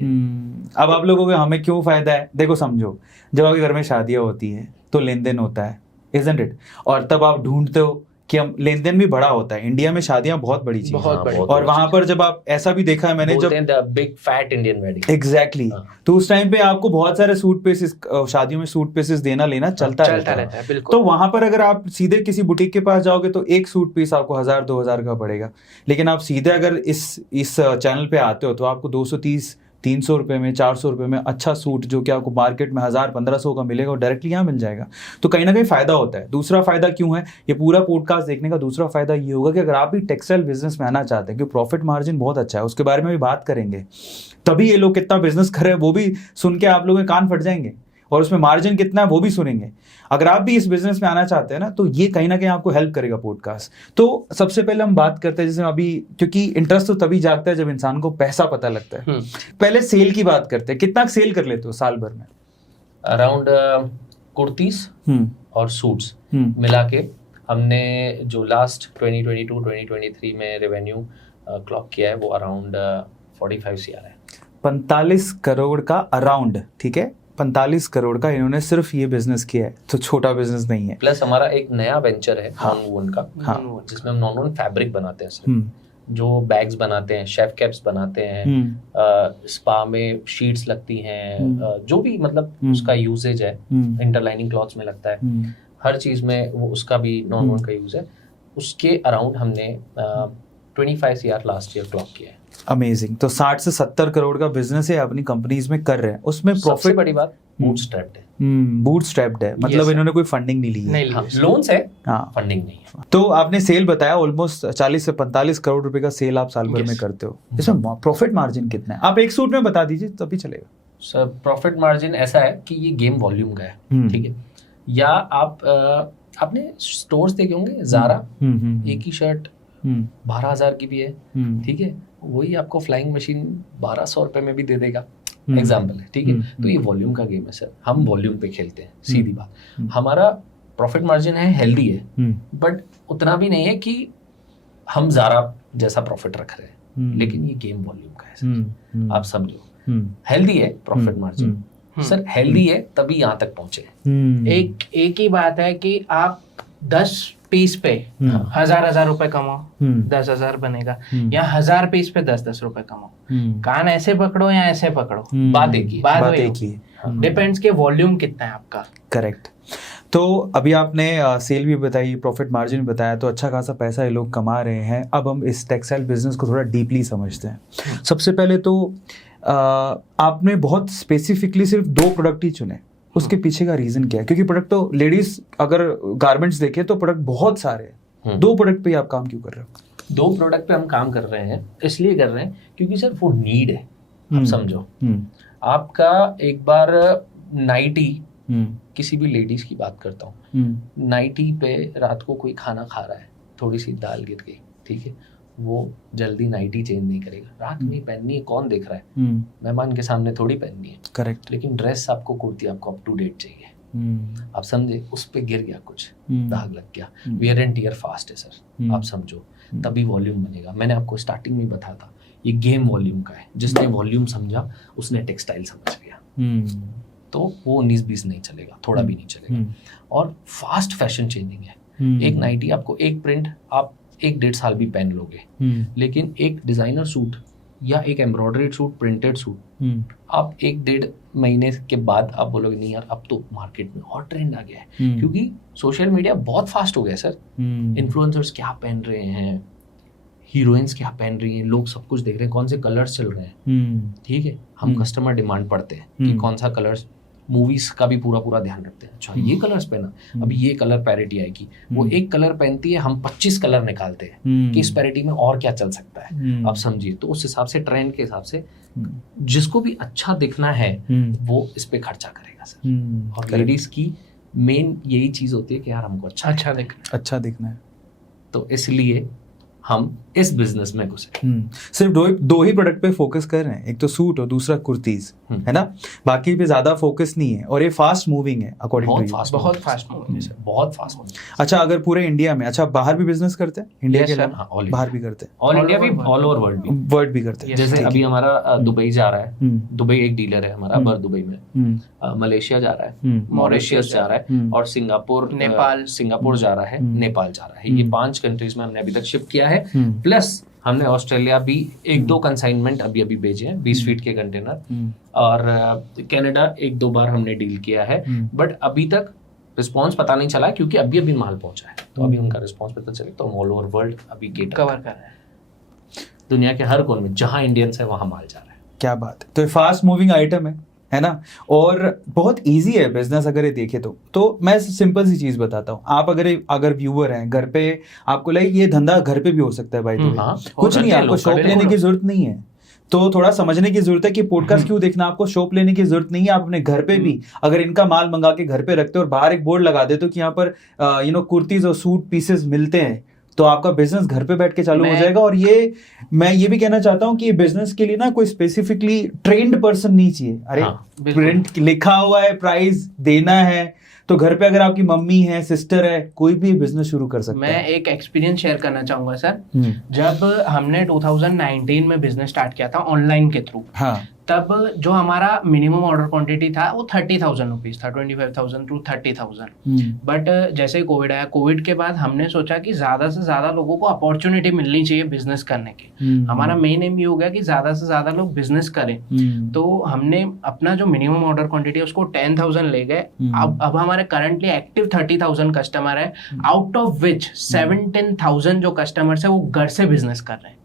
अब आप लोगों को हमें क्यों फायदा है? देखो समझो, जब आपके घर में शादियां होती हैं तो लेन देन होता है, isn't it? और तब आप ढूंढते हो कि हम लेन देन भी बड़ा होता है। इंडिया में शादियां बहुत बड़ी चीज है, और वहां पर जब आप ऐसा भी देखा है मैंने, जब big fat Indian wedding, exactly, तो उस टाइम पे आपको बहुत सारे सूट पीसेस, शादियों में सूट पीसेस देना लेना चलता रहता है, बिल्कुल। तो वहां पर अगर आप सीधे किसी बुटीक के पास जाओगे तो एक सूट पीस आपको 1000-2000 का पड़ेगा, लेकिन आप सीधे अगर इस चैनल पे आते हो तो आपको 230-300 रुपए में, 400 रुपए में अच्छा सूट, जो कि आपको मार्केट में 1000-1500 का मिलेगा, और डायरेक्टली यहाँ मिल जाएगा। तो कहीं ना कहीं फायदा होता है। दूसरा फायदा क्यों है, ये पूरा पॉडकास्ट देखने का दूसरा फायदा ये होगा कि अगर आप भी टेक्सटाइल बिजनेस में आना चाहते हैं, क्योंकि प्रॉफिट मार्जिन बहुत अच्छा है, उसके बारे में भी बात करेंगे, तभी ये लोग कितना बिजनेस कर रहे हैं वो भी सुन के आप लोगों के कान फट जाएंगे, और उसमें मार्जिन कितना है वो भी सुनेंगे। अगर आप भी इस बिजनेस में आना चाहते हैं ना, तो ये कहीं ना कहीं आपको हेल्प करेगा पॉडकास्ट। तो सबसे पहले हम बात करते हैं, जैसे अभी, क्योंकि इंटरेस्ट तो तभी जागता है जब इंसान को पैसा पता लगता है। पहले सेल की बात करते हैं, कितना सेल कर लेते हो साल भर में? अराउंड कुर्तीज और सूट्स मिला के हमने जो लास्ट 2022-2023 में रेवेन्यू क्लॉक किया है, वो अराउंड 45 CR है। 45 करोड़ का अराउंड, ठीक है, 45 करोड़ का इन्होंने सिर्फ ये बिजनेस किया है, तो छोटा बिजनेस नहीं है। प्लस हमारा एक नया वेंचर है नॉन वूवन का, जिसमें हम नॉन वूवन फैब्रिक बनाते हैं, जो बैग्स बनाते हैं, शेफ कैप्स बनाते हैं, स्पा में शीट्स लगती हैं, जो भी मतलब उसका यूजेज है, इंटरलाइनिंग क्लॉथ्स में लगता है, हर चीज में वो उसका भी नॉन वूवन का यूज है। उसके अराउंड हमने 25 CR लास्ट ईयर क्लॉक किया है। अमेजिंग। तो 60 से 70 करोड़ का बिजनेस है अपनी कंपनीज में कर रहे हैं, उसमें प्रॉफिट। सबसे बड़ी बात बूटस्ट्रैप्ड है। बूटस्ट्रैप्ड है, मतलब इन्होंने कोई फंडिंग नहीं ली है, लोन्स है, फंडिंग नहीं है। तो आपने सेल बताया, ऑलमोस्ट 40 से 45 करोड़ रुपए का सेल आप साल भर में करते हो, इसमें प्रॉफिट मार्जिन कितना है? आप एक सूट में बता दीजिए तभी चलेगा। सर प्रॉफिट मार्जिन ऐसा है कि ये गेम वॉल्यूम का है, ठीक है, या आप आपने स्टोर्स देखे होंगे, ज़ारा एक ही शर्ट 12,000 की भी है, ठीक है, वही आपको फ्लाइंग मशीन 1,200 रुपए में भी दे देगा, एग्जाम्पल है, ठीक है। तो ये वॉल्यूम का गेम है सर, हम वॉल्यूम पे खेलते हैं, सीधी बात। हमारा प्रॉफिट मार्जिन है, हेल्दी है, बट उतना भी नहीं है कि हम ज़ारा जैसा प्रॉफिट रख रहे हैं, लेकिन ये गेम वॉल्यूम का है सर, आप समझो। हेल्दी है प्रॉफिट मार्जिन सर, हेल्दी है तभी यहाँ तक पहुंचे। एक ही बात है कि आप 10 पीस पे 1,000 रुपए कमाओ, 10,000 बनेगा, या 1,000 पीस पे 10 रुपए कमाओ। कान ऐसे पकड़ो या ऐसे पकड़ो, बात एक ही है, डिपेंड्स के वॉल्यूम कितना है आपका। करेक्ट। तो अभी आपने सेल भी बताई, प्रॉफिट मार्जिन भी बताया, तो अच्छा खासा पैसा ये लोग कमा रहे हैं। अब हम इस टेक्सटाइल बिजनेस को थोड़ा डीपली समझते हैं। सबसे पहले तो आपने बहुत स्पेसिफिकली सिर्फ 2 प्रोडक्ट ही चुने, उसके पीछे का रीजन क्या है? क्योंकि प्रोडक्ट तो लेडीज अगर गारमेंट्स देखे तो प्रोडक्ट बहुत सारे हैं, 2 प्रोडक्ट पे आप काम क्यों कर रहे हो? 2 प्रोडक्ट पे हम काम कर रहे हैं, इसलिए कर रहे हैं क्योंकि सर वो नीड है, आप समझो। आपका एक बार नाइटी, किसी भी लेडीज की बात करता हूँ, नाइटी पे रात को कोई खाना खा रहा है, थोड़ी सी दाल गिर गई, ठीक है, वो जल्दी नाइटी चेंज नहीं करेगा, रात में पहननी है, कौन देख रहा है, मेहमान के सामने थोड़ी पहननी है, करेक्ट। लेकिन ड्रेस आपको, कुर्ती आपको अप टू डेट चाहिए, आप समझे, उस पे गिर गया कुछ, दाग लग गया, वियर एंड टियर फास्ट है सर, आप समझो, तभी वॉल्यूम बनेगा। मैंने आपको स्टार्टिंग में बताया था, ये गेम वॉल्यूम का है, जिसने वॉल्यूम समझा उसने टेक्सटाइल समझ गया, तो वो 19-20 नहीं चलेगा, थोड़ा भी नहीं चलेगा। और फास्ट फैशन चेंजिंग है, एक नाइटी आपको, एक प्रिंट आप 1-1.5 साल भी पहन लोगे, लेकिन एक डिजाइनर सूट या एक एम्ब्रॉयडर्ड सूट, प्रिंटेड सूट, आप 1-1.5 महीने के बाद आप बोलोगे नहीं यार, अब तो मार्केट में और ट्रेंड आ गया है, क्योंकि सोशल मीडिया बहुत फास्ट हो गया सर। इन्फ्लुएंसर्स क्या पहन रहे हैं, हीरोइंस क्या पहन रही हैं, लोग सब कुछ देख रहे हैं, कौन से कलर्स चल रहे हैं, ठीक है। हम कस्टमर डिमांड पढ़ते हैं कि कौन सा कलर्स, मूवीज का भी पूरा ध्यान रखते हैं, अच्छा ये कलर्स पहना, अभी ये कलर पैरिटी आएगी, वो एक कलर पहनती है, हम 25 कलर निकालते हैं कि इस पैरिटी में और क्या चल सकता है, आप समझिए। तो उस हिसाब से, ट्रेंड के हिसाब से, जिसको भी अच्छा दिखना है वो इस पे खर्चा करेगा सर। और लेडीज की मेन यही चीज होती है कि यार हमको अच्छा दिखना है, तो इसलिए हम इस बिजनेस में घुसे। सिर्फ 2 ही प्रोडक्ट पे फोकस कर रहे हैं, एक तो सूट और दूसरा कुर्तीज, है ना, बाकी पे ज्यादा फोकस नहीं है। और ये फास्ट मूविंग है अकॉर्डिंग टू यू? बहुत फास्ट मूविंग है, बहुत फास्ट मूविंग। अच्छा, अगर पूरे इंडिया में, अच्छा बाहर भी बिजनेस करते हैं? इंडिया के अलावा बाहर भी करते हैं? ऑल इंडिया भी, ऑल ओवर वर्ल्ड भी करते हैं। जैसे अभी हमारा दुबई जा रहा है, दुबई एक डीलर है हमारा, बर दुबई में, मलेशिया जा रहा है, मॉरिशस जा रहा है, और सिंगापुर, सिंगापुर जा रहा है, नेपाल जा रहा है। ये 5 कंट्रीज में हमने अभी तक शिप किया है। प्लस हमने ऑस्ट्रेलिया भी 1-2 कंसाइनमेंट अभी भेजे हैं, 20 फीट के कंटेनर, और कनाडा 1-2 बार हमने डील किया है, बट अभी तक रिस्पांस पता नहीं चला, क्योंकि अभी माल पहुंचा है, तो अभी उनका रिस्पांस पता चले तो हम ऑल ओवर वर्ल्ड अभी गेट कवर कर रहे हैं, दुनिया के हर कोने में जहां इंडियंस है वहां माल जा रहा है। क्या बात है। तो ये फास्ट मूविंग आइटम है ना, और बहुत इजी है बिजनेस अगर ये देखे तो मैं सिंपल सी चीज बताता हूँ। आप अगर व्यूअर हैं घर पे, आपको लगे ये धंधा घर पे भी हो सकता है भाई, कुछ नहीं, आपको शॉप लेने की जरूरत नहीं है, तो थोड़ा समझने की जरूरत है कि पॉडकास्ट क्यों देखना, आपको शॉप लेने की जरूरत नहीं है। आप अपने घर पे भी अगर इनका माल मंगा के घर पे रखते हो और बाहर एक बोर्ड लगा देते हो कि यहाँ पर कुर्तीज और सूट पीसेस मिलते हैं, तो आपका बिजनेस घर पे बैठ के चालू हो जाएगा। और मैं ये भी कहना चाहता हूँ कि बिजनेस के लिए ना कोई स्पेसिफिकली ट्रेंड पर्सन नहीं चाहिए। अरे प्रिंट लिखा हुआ है, प्राइस देना है, तो घर पे अगर आपकी मम्मी है, सिस्टर है, कोई भी बिजनेस शुरू कर सकता है। मैं एक एक्सपीरियंस शेयर करना चाहूंगा सर। जब हमने 2019 में बिजनेस स्टार्ट किया था ऑनलाइन के थ्रू, तब जो हमारा मिनिमम ऑर्डर क्वांटिटी था वो 30,000 रुपीज था, 25,000 to 30,000। बट जैसे ही कोविड आया, कोविड के बाद हमने सोचा कि ज्यादा से ज्यादा लोगों को अपॉर्चुनिटी मिलनी चाहिए बिजनेस करने की। हमारा मेन एम ये हो गया कि ज्यादा से ज्यादा लोग बिजनेस करें, तो हमने अपना जो मिनिमम ऑर्डर क्वांटिटी है उसको 10,000 ले गए। अब हमारे करंटली एक्टिव 30,000 कस्टमर है, आउट ऑफ विच 17,000 जो कस्टमर्स है वो घर से बिजनेस कर रहे हैं।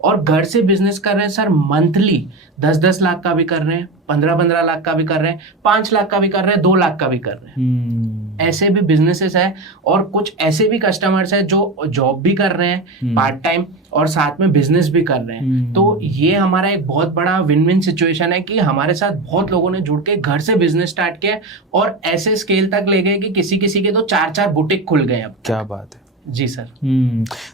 और घर से बिजनेस कर रहे हैं सर, मंथली 10-10 लाख का भी कर रहे हैं, 15-15 लाख का भी कर रहे हैं, 5 लाख का भी कर रहे हैं, 2 लाख का भी कर रहे हैं। ऐसे भी बिजनेसेस है। और कुछ ऐसे भी कस्टमर्स हैं जो जॉब भी कर रहे हैं पार्ट टाइम और साथ में बिजनेस भी कर रहे हैं। तो ये हमारा एक बहुत बड़ा विन विन सिचुएशन है कि हमारे साथ बहुत लोगों ने जुड़ के घर से बिजनेस स्टार्ट किया और ऐसे स्केल तक ले गए कि किसी किसी के तो 4-4 बुटीक खुल गए अब। क्या बात है जी सर।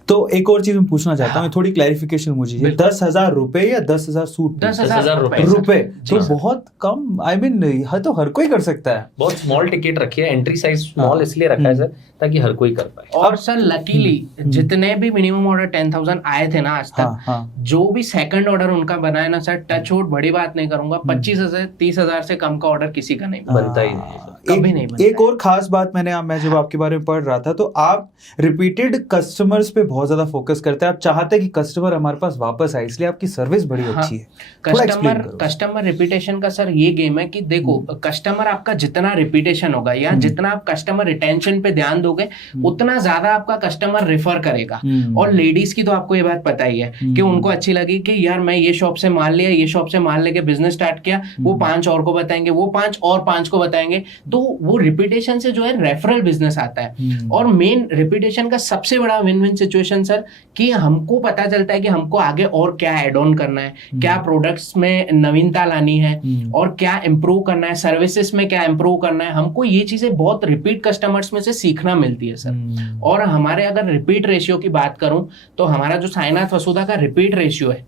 तो एक और चीज मैं पूछना चाहता हूँ, थोड़ी क्लैरिफिकेशन मुझे, 10,000 रुपए या 10,000 सूट? 10,000 रुपए तो बहुत कम, आई मीन तो हर कोई कर सकता है। बहुत स्मॉल टिकट रखी है, एंट्री साइज स्मॉल इसलिए रखा है सर ताकि हर कोई कर पाए। और सर लकीली जितने भी मिनिमम ऑर्डर 10,000 आए थे ना आज तक, जो भी सेकंड ऑर्डर उनका बनाया ना सर, टच वुड बड़ी बात नहीं करूंगा, 25,000-30,000 से कम का ऑर्डर किसी का नहीं बनता ही नहीं, कभी नहीं बनता। एक और खास बात मैं जब आपके बारे में पढ़ रहा था, तो आप रिपीटेड कस्टमर्स पे बहुत ज्यादा फोकस करते हैं। आप चाहते हैं कि कस्टमर हमारे पास वापस आए, इसलिए आपकी सर्विस बड़ी अच्छी है। कस्टमर रिपीटेशन का सर ये गेम है कि देखो, कस्टमर आपका जितना रिपीटेशन होगा या जितना आप कस्टमर रिटेंशन पे ध्यान दोगे, उतना ज्यादा आपका कस्टमर रेफर करेगा। और लेडीज की तो आपको ये बात पता ही है कि उनको अच्छी लगी कि यार मैं ये शॉप से माल लिया, ये शॉप से माल लेके बिजनेस स्टार्ट किया, वो 5 और को बताएंगे, वो 5 और 5 को बताएंगे। तो वो रिपीटेशन से जो है रेफरल बिजनेस आता है। और मेन रिपीटेशन का सबसे बड़ा विन विन सिचुएशन सर कि हमको पता चलता है कि हमको आगे और क्या एड ऑन करना है, क्या प्रोडक्ट्स में नवीनता लानी है और क्या इंप्रूव करना है, सर्विसेज में क्या इंप्रूव करना है। हमको ये चीजें बहुत रिपीट कस्टमर्स में से सीखना मिलती है सर। और हमारे अगर रिपीट रेशियो की बात करूं तो हमारा जो साईनाथ वसुधा का रिपीट रेशियो है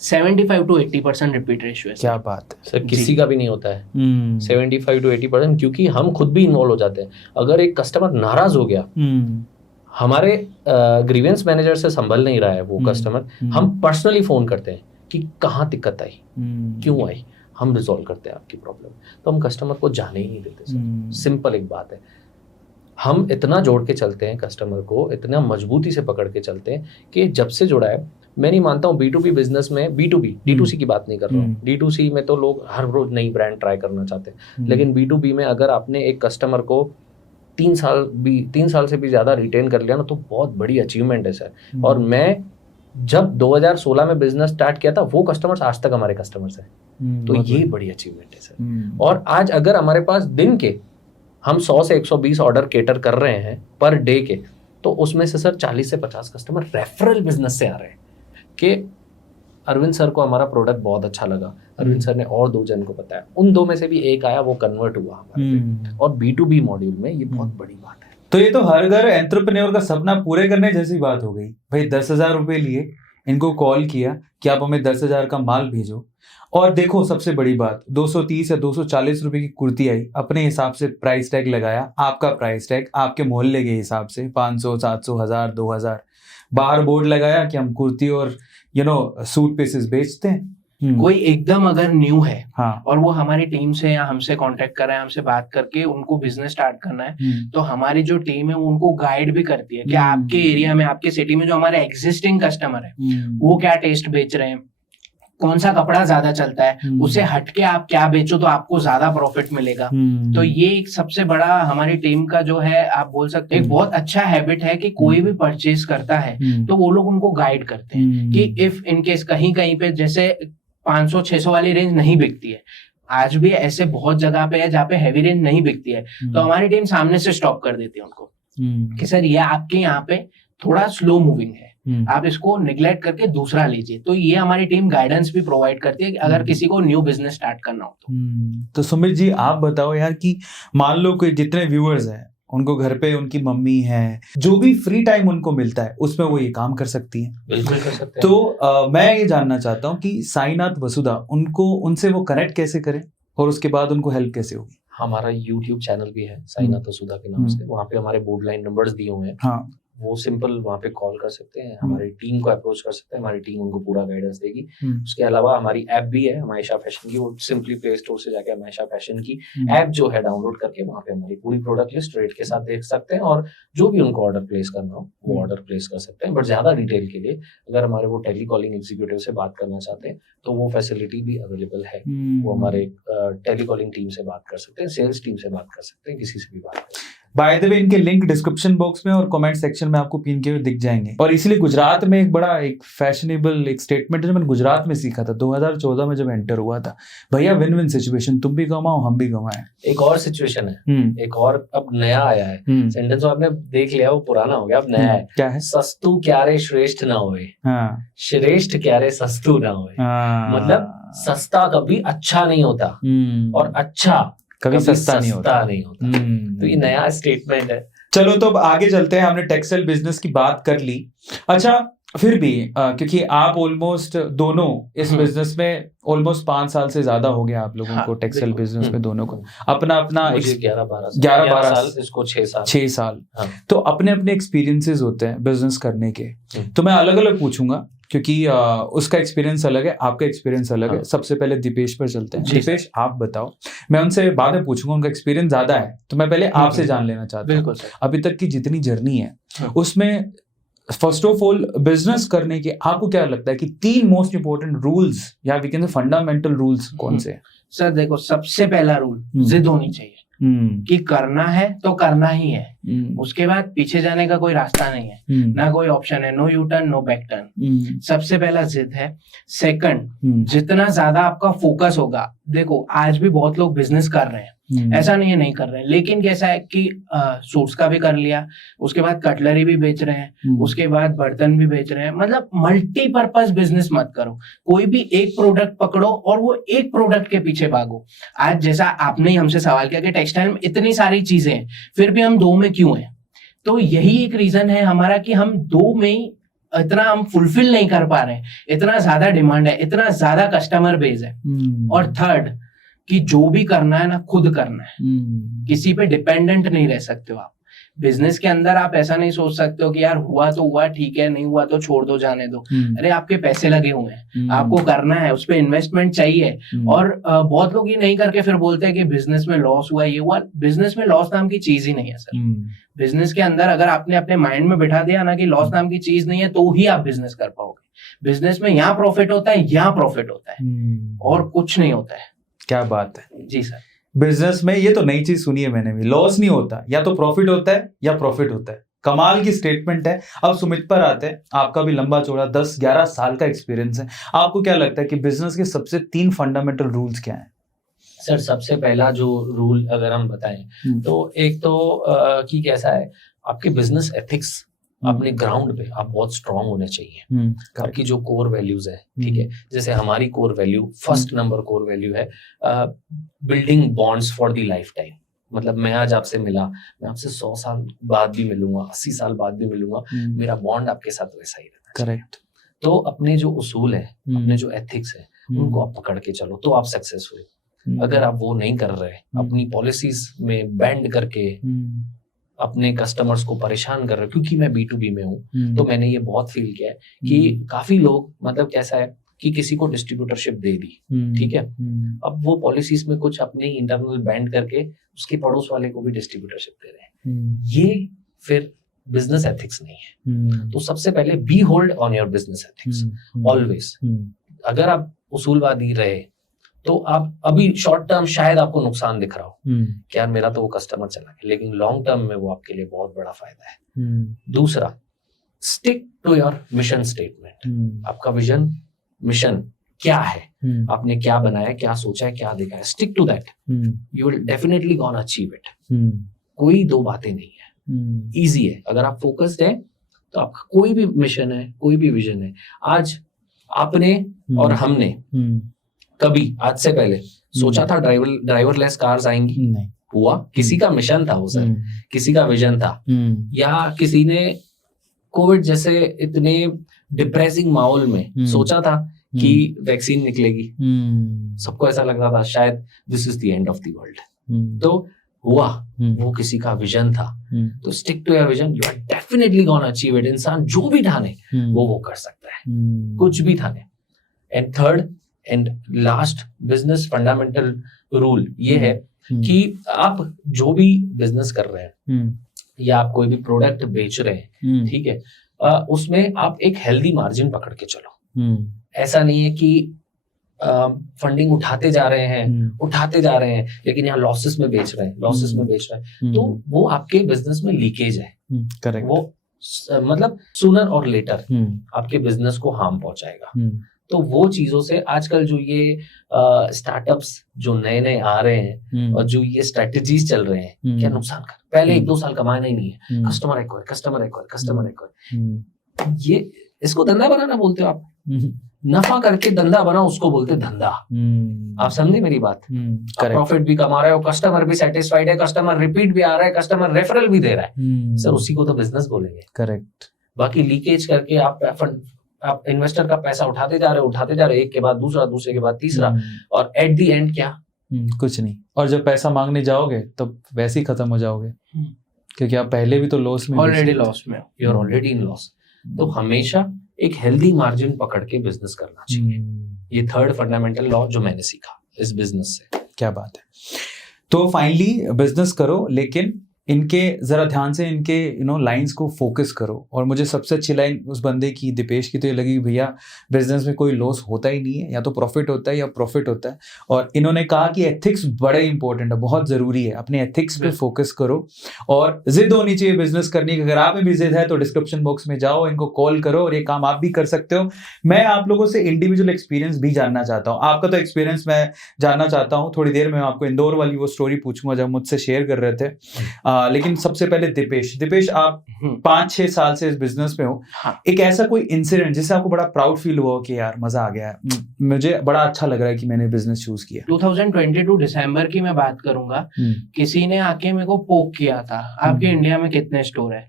75 to 80% रिपीट रेशियो है। क्या बात है सर, किसी का भी नहीं होता है 75 to 80%, क्योंकि हम खुद भी इन्वॉल्व हो जाते हैं। अगर एक कस्टमर नाराज हो गया, हमारे ग्रीवेंस मैनेजर से संभल नहीं रहा है वो कस्टमर, हम पर्सनली फोन करते हैं कि कहाँ दिक्कत आई, क्यों आई, हम रिजॉल्व करते हैं आपकी प्रॉब्लम। तो हम कस्टमर को जाने ही नहीं देते सर। सिंपल एक बात है, हम इतना जोड़ के चलते हैं कस्टमर को, इतना मजबूती से पकड़ के चलते हैं कि जब से जुड़ा है, मैं नहीं मानता हूँ B2B बिजनेस में, B2B D2C की बात नहीं कर रहा हूँ। D2C में तो लोग हर रोज नई ब्रांड ट्राई करना चाहते हैं, लेकिन B2B में अगर आपने एक कस्टमर को 3 साल से भी ज्यादा रिटेन कर लिया ना, तो बहुत बड़ी अचीवमेंट है सर। और मैं जब 2016 में बिजनेस स्टार्ट किया था, वो कस्टमर्स आज तक हमारे कस्टमर्स हैं। तो ये बड़ी अचीवमेंट है सर। और आज अगर हमारे पास दिन के हम 100 से 120 ऑर्डर केटर कर रहे हैं पर डे के, तो उसमें से सर 40 से 50 कस्टमर रेफरल बिजनेस से आ रहे हैं कि अरविंद सर को हमारा प्रोडक्ट बहुत अच्छा लगा, अरविंद सर ने और 2 जन को बताया, उन 2 में से भी एक आया, वो कन्वर्ट हुआ हमारे पे। और B2B मॉड्यूल में ये बहुत बड़ी बात है। तो ये तो हर घर एंटरप्रेन्योर का सपना पूरे करने जैसी बात हो गई। भाई 10,000 रुपए लिए, इनको कॉल किया कि आप हमें 10,000 का माल भेजो, और देखो सबसे बड़ी बात, 230 या 240 रुपए की कुर्ती आई, अपने हिसाब से प्राइस टैग लगाया, आपका प्राइस टैग आपके मोहल्ले के हिसाब से 500, 700, 1000, 2000, बाहर बोर्ड लगाया कि हम कुर्ती और सूट पीसेस बेचते हैं। कोई एकदम अगर न्यू है, हाँ, और वो हमारी टीम से या हमसे कांटेक्ट कर रहा है, हमसे बात करके उनको बिजनेस स्टार्ट करना है, तो हमारी जो टीम है उनको गाइड भी करती है कि आपके एरिया में, आपके सिटी में जो हमारे एग्जिस्टिंग कस्टमर है वो क्या टेस्ट बेच रहे हैं, कौन सा कपड़ा ज्यादा चलता है, उससे हटके आप क्या बेचो तो आपको ज्यादा प्रॉफिट मिलेगा। तो ये एक सबसे बड़ा हमारी टीम का जो है, आप बोल सकते हैं एक बहुत अच्छा हैबिट है कि कोई भी परचेज करता है तो वो लोग उनको गाइड करते हैं कि इफ इनकेस कहीं कहीं पे जैसे 500-600 वाली रेंज नहीं बिकती है, आज भी ऐसे बहुत जगह पे है जहाँ पे हैवी रेंज नहीं बिकती है, तो हमारी टीम सामने से स्टॉप कर देती है उनको कि सर ये आपके यहाँ पे थोड़ा स्लो मूविंग है, आप इसको निगलेक्ट करके दूसरा लीजिए। तो ये हमारी टीम गाइडेंस भी प्रोवाइड करती है कि अगर किसी को न्यू बिजनेस स्टार्ट करना हो तो सुमित जी आप बताओ यार कि मान लो कोई जितने व्यूअर्स हैं उनको घर पे उनकी मम्मी है, जो भी फ्री टाइम उनको मिलता है उसमें वो ये काम कर सकती है। बिल्कुल कर सकते हैं। तो मैं ये जानना चाहता हूँ कि साईनाथ वसुधा, उनसे वो कनेक्ट कैसे करें और उसके बाद उनको हेल्प कैसे होगी? हमारा YouTube चैनल भी है साईनाथ वसुधा के नाम से, वहाँ पे हमारे बोर्ड लाइन नंबर्स दिए हुए हैं। हाँ, वो सिंपल वहाँ पे कॉल कर सकते हैं, हमारी टीम को अप्रोच कर सकते हैं, हमारी टीम उनको पूरा गाइडेंस देगी। उसके अलावा हमारी ऐप भी है हमायशा फैशन की, वो सिंपली प्ले स्टोर से जाके हमायशा फैशन की ऐप जो है डाउनलोड करके वहाँ पे हमारी पूरी प्रोडक्ट लिस्ट रेट के साथ देख सकते हैं, और जो भी उनको ऑर्डर प्लेस करना हो वो ऑर्डर प्लेस कर सकते हैं। बट ज्यादा डिटेल के लिए अगर हमारे वो टेली कॉलिंग एग्जीक्यूटिव से बात करना चाहते हैं तो वो फैसिलिटी भी अवेलेबल है। वो हमारे टेली कॉलिंग टीम से बात कर सकते हैं, सेल्स टीम से बात कर सकते हैं, किसी से भी बात कर सकते हैं। बाय द वे इनके लिंक डिस्क्रिप्शन बॉक्स में और कमेंट सेक्शन में आपको पिन किए हुए दिख जाएंगे। और इसलिए गुजरात में एक बड़ा एक फैशनेबल एक स्टेटमेंट है जो मैंने गुजरात में सीखा था 2014 में जब एंटर हुआ था, भैया विन विन सिचुएशन, तुम भी कमाओ हम भी कमाएं। एक और सिचुएशन है, एक और अब नया आया है सेंटेंस, आपने देख लिया वो पुराना हो गया, अब नया है। क्या है? सस्तु क्यारे श्रेष्ठ ना होए, हाँ, श्रेष्ठ क्यारे सस्तु ना होए। मतलब सस्ता कभी अच्छा नहीं होता और अच्छा कभी सस्ता नहीं होता। तो ये नया स्टेटमेंट है। चलो तो अब आगे चलते हैं, हमने टेक्सटाइल बिजनेस की बात कर ली। अच्छा फिर भी क्योंकि आप ऑलमोस्ट दोनों इस बिजनेस में ऑलमोस्ट 5 साल से ज्यादा हो गया आप लोगों को, टेक्सटाइल बिजनेस में दोनों को अपना 11-12 साल, इसको 6 साल। तो अपने अपने एक्सपीरियंसेस होते हैं बिजनेस करने के, तो मैं अलग अलग पूछूंगा क्योंकि उसका एक्सपीरियंस अलग है, आपका एक्सपीरियंस अलग है। सबसे पहले दीपेश पर चलते हैं। दीपेश आप बताओ, मैं उनसे बाद में पूछूंगा, उनका एक्सपीरियंस ज्यादा है तो मैं पहले आपसे जान लेना चाहता हूँ अभी तक की जितनी जर्नी है उसमें फर्स्ट ऑफ ऑल बिजनेस करने के आपको क्या लगता है कि 3 मोस्ट इंपोर्टेंट रूल्स या we can say fundamental rules कौन से हैं? सर देखो, सबसे पहला रूल जिद होनी चाहिए कि करना है तो करना ही है, उसके बाद पीछे जाने का कोई रास्ता नहीं है, ना कोई ऑप्शन है, no U turn no back turn. सबसे पहला जिद है। सेकंड, जितना ज्यादा आपका फोकस होगा, देखो आज भी बहुत लोग बिजनेस कर रहे हैं, ऐसा नहीं है नहीं कर रहे हैं, लेकिन कैसा है कि सूट्स का भी कर लिया, उसके बाद कटलरी भी बेच रहे हैं, उसके बाद बर्तन भी बेच रहे हैं। मतलब मल्टीपर्पज बिजनेस मत करो, कोई भी एक प्रोडक्ट पकड़ो और वो एक प्रोडक्ट के पीछे भागो। आज जैसा आपने ही हमसे सवाल किया कि टेक्सटाइल में इतनी सारी चीजें हैं फिर भी हम 2 में क्यों हैं, तो यही एक रीजन है हमारा कि हम 2 में ही इतना हम फुलफिल नहीं कर पा रहे हैं, इतना ज्यादा डिमांड है, इतना ज्यादा कस्टमर बेस है। और थर्ड, कि जो भी करना है ना खुद करना है, किसी पे डिपेंडेंट नहीं रह सकते हो आप। बिजनेस के अंदर आप ऐसा नहीं सोच सकते हो कि यार हुआ तो हुआ ठीक है, नहीं हुआ तो छोड़ दो जाने दो। अरे आपके पैसे लगे हुए हैं, आपको करना है, उस पर इन्वेस्टमेंट चाहिए। और बहुत लोग ये नहीं करके फिर बोलते हैं कि बिजनेस में लॉस हुआ, ये हुआ। बिजनेस में लॉस नाम की चीज ही नहीं है सर। बिजनेस के अंदर अगर आपने अपने माइंड में बिठा दिया ना कि लॉस नाम की चीज नहीं है, तो ही आप बिजनेस कर पाओगे। बिजनेस में यहाँ प्रॉफिट होता है, यहाँ प्रॉफिट होता है, और कुछ नहीं होता है। क्या बात है जी सर। बिजनेस में ये तो नई चीज सुनी है मैंने भी, लॉस नहीं होता, या तो प्रॉफिट होता है या प्रॉफिट होता है। कमाल की स्टेटमेंट है। अब सुमित पर आते हैं, आपका भी लंबा चौड़ा 10-11 साल का एक्सपीरियंस है, आपको क्या लगता है कि बिजनेस के सबसे 3 फंडामेंटल रूल्स क्या हैं? सर सबसे पहला जो रूल अगर हम बताएं तो एक तो कि कैसा है आपके बिजनेस एथिक्स, अपने ग्राउंड पे आप बहुत स्ट्रांग होने चाहिए। आपकी जो कोर वैल्यूज है, ठीक है, जैसे हमारी core value, first number core value है building bonds for the lifetime. मतलब मैं आज आपसे मिला, मैं आपसे 100 साल बाद भी मिलूंगा, 80 साल बाद भी मिलूंगा, मेरा बॉन्ड आपके साथ वैसा ही रहना। करेक्ट। तो अपने जो उसूल है, अपने जो एथिक्स है, उनको आप पकड़ के चलो तो आप सक्सेसफुल। अगर आप वो नहीं कर रहे, अपनी पॉलिसीज में बैंड करके अपने कस्टमर्स को परेशान कर रहे, क्योंकि मैं B2B में हूँ तो मैंने ये बहुत फील किया है कि काफी लोग, मतलब कैसा है कि किसी को डिस्ट्रीब्यूटरशिप दे दी, ठीक है, अब वो पॉलिसीज में कुछ अपने इंटरनल बैंड करके उसके पड़ोस वाले को भी डिस्ट्रीब्यूटरशिप दे रहे हैं। ये फिर बिजनेस एथिक्स नहीं है। तो सबसे पहले be hold on your business ethics always. अगर आप उसूलवादी रहे तो आप अभी शॉर्ट टर्म शायद आपको नुकसान दिख रहा हो कि यार मेरा तो वो कस्टमर चला गया, लेकिन लॉन्ग टर्म में वो आपके लिए बहुत बड़ा फायदा है। दूसरा, stick to your mission statement. आपका विजन मिशन क्या है, आपने क्या बनाया, क्या सोचा है, क्या देखा है, stick to that, you will definitely gonna achieve it. कोई 2 बातें नहीं है, इजी है। अगर आप फोकस्ड है तो आपका कोई भी मिशन है, कोई भी विजन है। आज आपने और हमने कभी आज से पहले सोचा था ड्राइवरलेस कार्स आएंगी? नहीं हुआ। किसी का मिशन था वो सर, किसी का विजन था, या किसी ने कोविड जैसे इतने डिप्रेसिंग माहौल में सोचा था कि वैक्सीन निकलेगी? सबको ऐसा लग रहा था शायद this is the end of the world. तो हुआ, वो किसी का विजन था। तो stick to your vision, you are definitely gonna achieve it. इंसान जो भी ठाने वो कर सकता है, कुछ भी ठाने। And third and last business fundamental rule ये है कि आप जो भी बिजनेस कर रहे हैं या आप कोई भी प्रोडक्ट बेच रहे हैं, ठीक है, उसमें आप एक हेल्दी मार्जिन पकड़ के चलो। ऐसा नहीं है कि फंडिंग उठाते जा रहे हैं लेकिन यहाँ लॉसेस में बेच रहे हैं, तो वो आपके बिजनेस में लीकेज है। करेक्ट। वो मतलब सूनर और लेटर आपके बिजनेस को हार्म पहुंचाएगा। तो वो चीजों से आजकल जो ये स्टार्टअप्स जो नए नए आ रहे हैं और जो ये स्ट्रेटजीज चल रहे हैं, क्या नुकसान कर, पहले 1-2 साल कमाना ही नहीं है, कस्टमर एक्वायर, ये इसको धंधा बनाना बोलते हो आप। नफा करके धंधा बनाओ, उसको बोलते धंधा। आप समझे मेरी बात? प्रॉफिट भी कमा रहे हो, कस्टमर भी सेटिस्फाइड है, कस्टमर रिपीट भी आ रहा है, कस्टमर रेफरल भी दे रहा है, सर उसी को तो बिजनेस बोलेंगे। करेक्ट। बाकी लीकेज करके आप इन्वेस्टर का पैसा उठाते जा रहे हो, एक के बाद दूसरा, दूसरे के बाद तीसरा, और एट द एंड क्या? कुछ नहीं। और जब पैसा मांगने जाओगे तब वैसे ही खत्म हो जाओगे, क्योंकि आप पहले भी तो लॉस में, ऑलरेडी लॉस में, you are already in loss. तो हमेशा एक हेल्दी मार्जिन पकड़ के बिजनेस करना चाहिए। ये थर्ड फंडामेंटल लॉ जो मैंने सीखा इस बिजनेस से। क्या बात है। तो फाइनली बिजनेस करो, लेकिन इनके जरा ध्यान से इनके लाइंस को फोकस करो। और मुझे सबसे अच्छी लाइन उस बंदे की, दीपेश की, तो ये लगी, भैया बिजनेस में कोई लॉस होता ही नहीं है, या तो प्रॉफिट होता है या प्रॉफिट होता है। और इन्होंने कहा कि एथिक्स बड़े इंपॉर्टेंट है, बहुत जरूरी है, अपने एथिक्स पे फोकस करो और जिद होनी चाहिए बिजनेस करने की। अगर आप में भी जिद है तो डिस्क्रिप्शन बॉक्स में जाओ, इनको कॉल करो और ये काम आप भी कर सकते हो। मैं आप लोगों से इंडिविजुअल एक्सपीरियंस भी जानना चाहता हूँ, आपका तो एक्सपीरियंस मैं जानना चाहता हूँ। थोड़ी देर में आपको इंदौर वाली वो स्टोरी पूछूंगा जब मुझसे शेयर कर रहे थे, लेकिन सबसे पहले दीपेश, आप 5-6 साल से इस बिजनेस में हो। हाँ। एक ऐसा कोई इंसिडेंट जिससे आपको बड़ा प्राउड फील हुआ कि यार मजा आ गया है, मुझे बड़ा अच्छा लग रहा है कि मैंने बिजनेस चूज किया? 2022 दिसंबर की मैं बात करूंगा, किसी ने आके मेरे को पोक किया था, आपके इंडिया में कितने स्टोर है?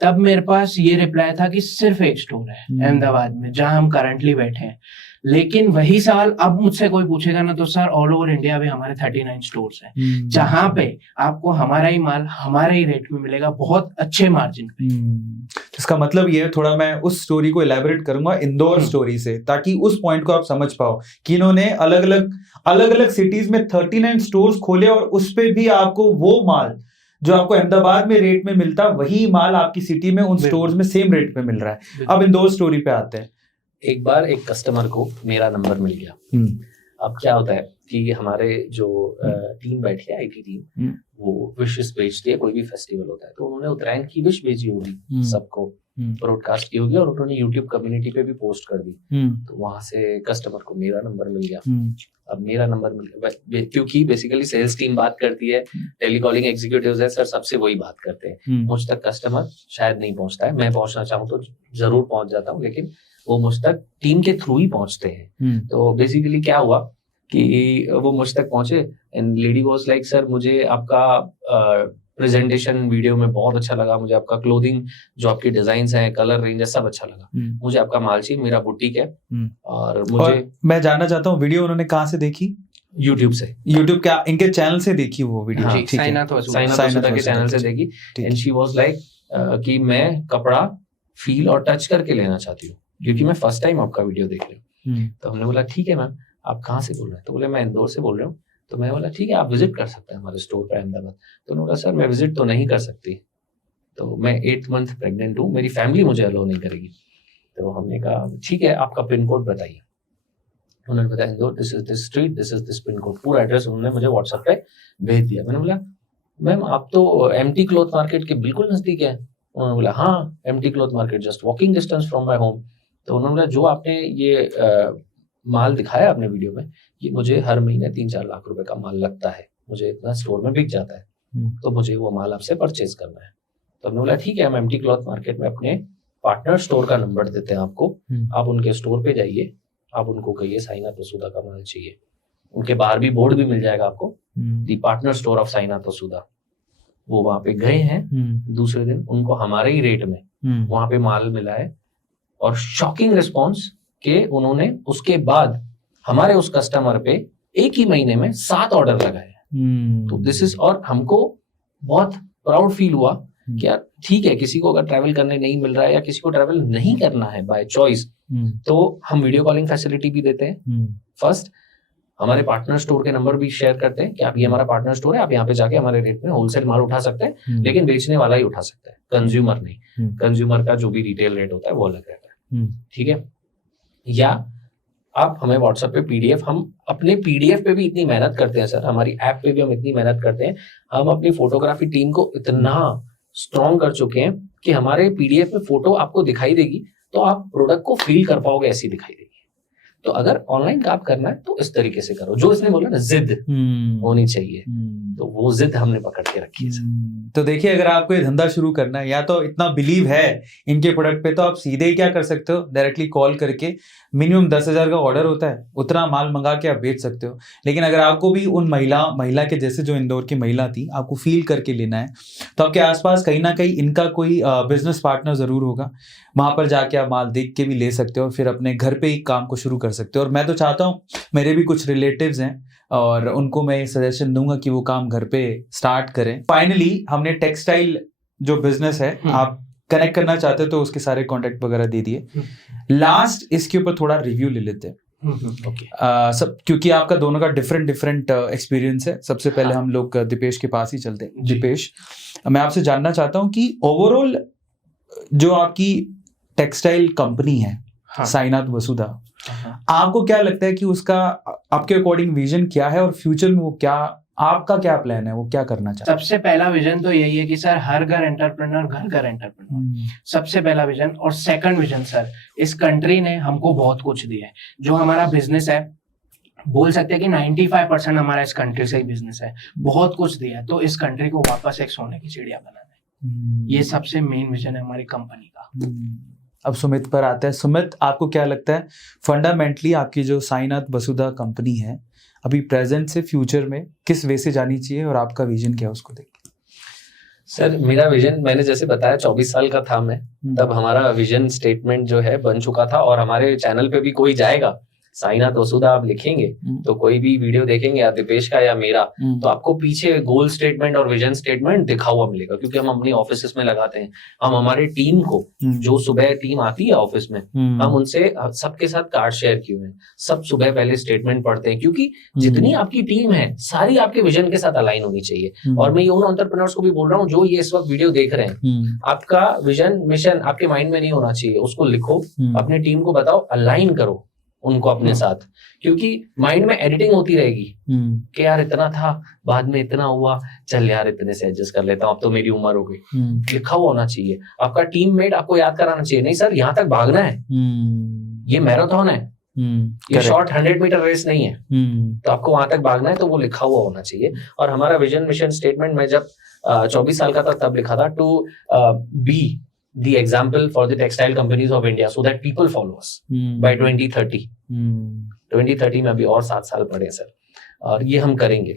तब मेरे पास ये रिप्लाई था कि सिर्फ एक स्टोर है अहमदाबाद में, जहां हम करंटली बैठे हैं। लेकिन वही सवाल अब मुझसे कोई पूछेगा ना, तो सर ऑल ओवर इंडिया में हमारे 39 स्टोर्स हैं, जहां पे आपको हमारा ही माल हमारे ही रेट में मिलेगा, बहुत अच्छे मार्जिन पे। इसका मतलब ये है, थोड़ा मैं उस स्टोरी को इलेबोरेट करूंगा इंदौर स्टोरी से, ताकि उस पॉइंट को आप समझ पाओ कि इन्होंने अलग अलग सिटीज में 39 स्टोर्स खोले और उस पे भी आपको वो माल जो आपको अहमदाबाद में रेट में मिलता, वही माल आपकी सिटी में उन स्टोर्स में सेम रेट पे मिल रहा है। अब इंदौर स्टोरी पे आते हैं। एक बार एक कस्टमर को मेरा नंबर मिल गया। अब क्या होता है कि हमारे जो टीम बैठी है, आईटी टीम, वो विशेस भेजती है, कोई भी फेस्टिवल होता है तो उन्होंने उत्तरायण की विश भेजी होगी, सबको ब्रॉडकास्ट की होगी और उन्होंने यूट्यूब कम्युनिटी पे भी पोस्ट कर दी। तो वहां से कस्टमर को मेरा नंबर मिल गया। अब मेरा नंबर मिल गया क्योंकि बेसिकली सेल्स टीम बात करती है, टेलीकॉलिंग एग्जीक्यूटिव्स है, सर सबसे वही बात करते हैं। मुझ तक कस्टमर शायद नहीं पहुंचता है, मैं पहुंचना चाहूँ तो जरूर पहुंच जाता हूँ, लेकिन वो मुझ तक टीम के थ्रू ही पहुंचते हैं। तो बेसिकली क्या हुआ कि वो मुझ तक पहुंचे and lady was like, sir मुझे आपका प्रेजेंटेशन वीडियो में बहुत अच्छा लगा, मुझे आपका क्लोथिंग जो आपकी डिजाइन है, कलर रेंज है, सब अच्छा लगा, मुझे आपका माल चाहिए, मेरा बुटीक है। और मुझे मैं जानना चाहता हूँ वीडियो उन्होंने कहाँ से देखी? यूट्यूब से। यूट्यूब क्या इनके चैनल से देखी वो वीडियो? हाँ, साइनाथ वसुधा के चैनल से देखी। एंड शी वाज लाइक कि मैं कपड़ा फील और टच करके लेना चाहती हूँ, क्योंकि मैं फर्स्ट टाइम आपका वीडियो देख रही हूँ। तो हमने बोला ठीक है मैम, आप कहाँ से बोल रहे हैं? तो बोले मैं इंदौर से बोल रहा हूँ। तो मैं बोला ठीक है, आप विजिट कर सकते हैं हमारे स्टोर पर अहमदाबाद। तो उन्होंने बोला सर मैं विजिट तो नहीं कर सकती, तो मैं 8 मंथ प्रेग्नेंट हूँ, मेरी फैमिली मुझे अलाउ नहीं करेगी। तो हमने कहा ठीक है, आपका पिन कोड बताइए। उन्होंने बताया Indore, this is this street, this is this pin code, पूरा एड्रेस उन्होंने मुझे व्हाट्सएप पे भेज दिया। मैंने बोला मैम आप तो एमटी क्लॉथ मार्केट के बिल्कुल नजदीक है। उन्होंने बोला हाँ, MT cloth market just walking distance from my home. तो उन्होंने बोला जो आपने ये माल दिखाया अपने वीडियो में, ये मुझे हर महीने 3-4 लाख रुपए का माल लगता है, मुझे इतना स्टोर में बिक जाता है, तो मुझे वो माल आपसे परचेज करना है। तो हमने बोला ठीक है, हम एमटी क्लॉथ मार्केट में अपने पार्टनर स्टोर का नंबर देते हैं आपको, आप उनके स्टोर पे जाइए, आप उनको कहिए साइनाथ वसुधा का माल चाहिए। उनके बाहर भी बोर्ड भी मिल जाएगा आपको, the partner store of Sainath Vasudha. वो वहां पे गए हैं, दूसरे दिन उनको हमारे ही रेट में वहां पे माल मिला है और शॉकिंग रिस्पॉन्स के उन्होंने उसके बाद हमारे उस कस्टमर पे एक ही महीने में 7 ऑर्डर लगाए। तो दिस इज, और हमको बहुत प्राउड फील हुआ कि यार ठीक है, किसी को अगर ट्रैवल करने नहीं मिल रहा है या किसी को ट्रैवल नहीं करना है बाय चॉइस, तो हम वीडियो कॉलिंग फैसिलिटी भी देते हैं। फर्स्ट हमारे पार्टनर स्टोर के नंबर भी शेयर करते हैं कि आप ये हमारा पार्टनर स्टोर है, आप यहाँ पे जाके हमारे रेट में होलसेल माल उठा सकते हैं, लेकिन बेचने वाला ही उठा सकता है, कंज्यूमर नहीं। कंज्यूमर का जो भी रिटेल रेट होता है वो अलग रहता है, ठीक है। या आप हमें व्हाट्सएप पे पीडीएफ, हम अपने पीडीएफ पे भी इतनी मेहनत करते हैं सर, हमारी ऐप पे भी हम इतनी मेहनत करते हैं, हम अपनी फोटोग्राफी टीम को इतना स्ट्रॉन्ग कर चुके हैं कि हमारे पीडीएफ में फोटो आपको दिखाई देगी तो आप प्रोडक्ट को फील कर पाओगे, ऐसी दिखाई देगी। तो अगर ऑनलाइन काम करना है तो इस तरीके से करो, जो इसने बोला ना जिद होनी चाहिए, तो वो जिद हमने पकड़ के रखी है सर। तो देखिए, अगर आपको ये धंधा शुरू करना है या तो इतना बिलीव है इनके प्रोडक्ट पे, तो आप सीधे ही क्या कर सकते हो, डायरेक्टली कॉल करके मिनिमम 10,000 का ऑर्डर होता है, उतना माल मंगा के आप बेच सकते हो। लेकिन अगर आपको भी उन महिला के जैसे जो इंदौर की महिला थी, आपको फील करके लेना है, तो आपके आसपास कहीं ना कहीं इनका कोई बिजनेस पार्टनर जरूर होगा, वहां पर जाके आप माल देख के भी ले सकते हो, फिर अपने घर पे ही काम को शुरू कर सकते हो। और मैं तो चाहता हूँ, मेरे भी कुछ रिलेटिव्स हैं और उनको मैं सजेशन दूंगा कि वो काम घर पे स्टार्ट करें। फाइनली हमने टेक्सटाइल जो बिजनेस है, आप कनेक्ट करना चाहते हो तो उसके सारे कॉन्टेक्ट वगैरह दे दिए। लास्ट इसके ऊपर थोड़ा रिव्यू ले लेते हैं। ओके। सब क्योंकि आपका दोनों का डिफरेंट एक्सपीरियंस है। सबसे पहले हम लोग दीपेश के पास ही चलते हैं। दीपेश, मैं आपसे जानना चाहता हूँ कि ओवरऑल जो आपकी टेक्सटाइल कंपनी है, साईनाथ वसुधा, आपको क्या लगता है कि उसका आपके अकॉर्डिंग विजन क्या है और फ्यूचर में वो क्या, आपका क्या प्लान है, वो क्या करना चाहते हैं? सबसे पहला विजन तो यही है कि सर हर घर एंटरप्रेन्योर, घर घर एंटरप्रेन्योर, सबसे पहला विजन। और सेकंड विजन सर, इस कंट्री ने हमको बहुत कुछ दिया है। जो हमारा बिजनेस है, बोल सकते हैं कि 95% हमारा इस कंट्री से ही बिजनेस है, बहुत कुछ दिया है। तो इस कंट्री को वापस एक सोने की चिड़िया बनाना है, ये सबसे मेन विजन है हमारी कंपनी का। अब सुमित पर आते हैं। सुमित, आपको क्या लगता है फंडामेंटली आपकी जो साईनाथ वसुधा कंपनी है, अभी प्रेजेंट से फ्यूचर में किस वे से जानी चाहिए और आपका विजन क्या है उसको देख के? सर मेरा विजन, मैंने जैसे बताया 24 साल का था मैं, तब हमारा विजन स्टेटमेंट जो है बन चुका था। और हमारे चैनल पे भी कोई जाएगा, साईनाथ वसुधा आप लिखेंगे तो कोई भी वीडियो देखेंगे या दीपेश का या मेरा, तो आपको पीछे गोल स्टेटमेंट और विजन स्टेटमेंट दिखा हुआ मिलेगा, क्योंकि हम अपनी ऑफिस में लगाते हैं। हम हमारे टीम को, जो सुबह टीम आती है ऑफिस में, हम उनसे सबके साथ कार्ड शेयर किए हैं, सब सुबह पहले स्टेटमेंट पढ़ते हैं, क्योंकि जितनी आपकी टीम है सारी आपके विजन के साथ अलाइन होनी चाहिए। और मैं उन एंटरप्रेन्योर्स को भी बोल रहा हूँ जो ये इस वक्त वीडियो देख रहे हैं, आपका विजन मिशन आपके माइंड में नहीं होना चाहिए, उसको लिखो, अपने टीम को बताओ, अलाइन करो उनको अपने साथ, क्योंकि माइंड में एडिटिंग होती रहेगी कि यार इतना था, बाद में इतना हुआ, चल यार इतने से एडजस्ट कर लेता हूँ, अब तो मेरी उम्र हो गई। लिखा हुआ होना चाहिए, आपका टीममेट आपको याद कराना चाहिए, नहीं सर यहाँ तक भागना है, ये मैराथन है, ये शॉर्ट 100 मीटर रेस नहीं है, तो आपको वहां तक भागना है, तो वो लिखा हुआ होना चाहिए। और हमारा विजन मिशन स्टेटमेंट मैं जब 24 साल का था तब लिखा था, to be the example for the textile companies of India so that people follow us by 2030. 2030 में अभी और 7 साल पड़े सर, और ये हम करेंगे।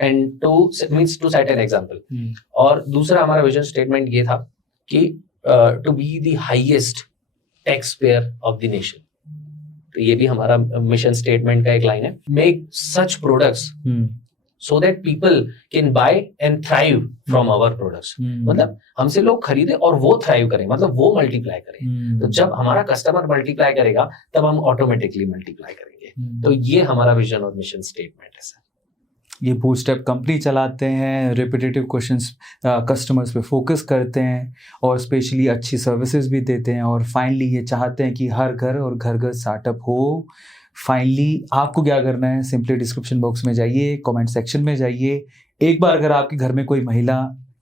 And to set an example. और दूसरा हमारा विजन स्टेटमेंट ये था कि to be the highest tax payer of the nation. तो ये भी हमारा मिशन स्टेटमेंट का एक लाइन है, make such products so that people can buy and thrive from our products। मतलब हमसे लोग खरीदे और वो थ्राइव करें, मतलब वो मल्टीप्लाई करें। तो जब हमारा कस्टमर मल्टीप्लाई करेगा तब हम ऑटोमेटिकली मल्टीप्लाई करेंगे। तो ये हमारा विजन और मिशन स्टेटमेंट है सर। ये बूटस्ट्रैप कंपनी चलाते हैं, रिपीटेटिव क्वेश्चंस कस्टमर्स पे फोकस करते हैं और स्पेशली अच्छी सर्विसेज भी देते हैं, और फाइनली ये चाहते हैं कि हर घर और घर घर स्टार्टअप हो। फाइनली आपको क्या करना है, सिंपली डिस्क्रिप्शन बॉक्स में जाइए, कमेंट सेक्शन में जाइए। एक बार अगर आपके घर में कोई महिला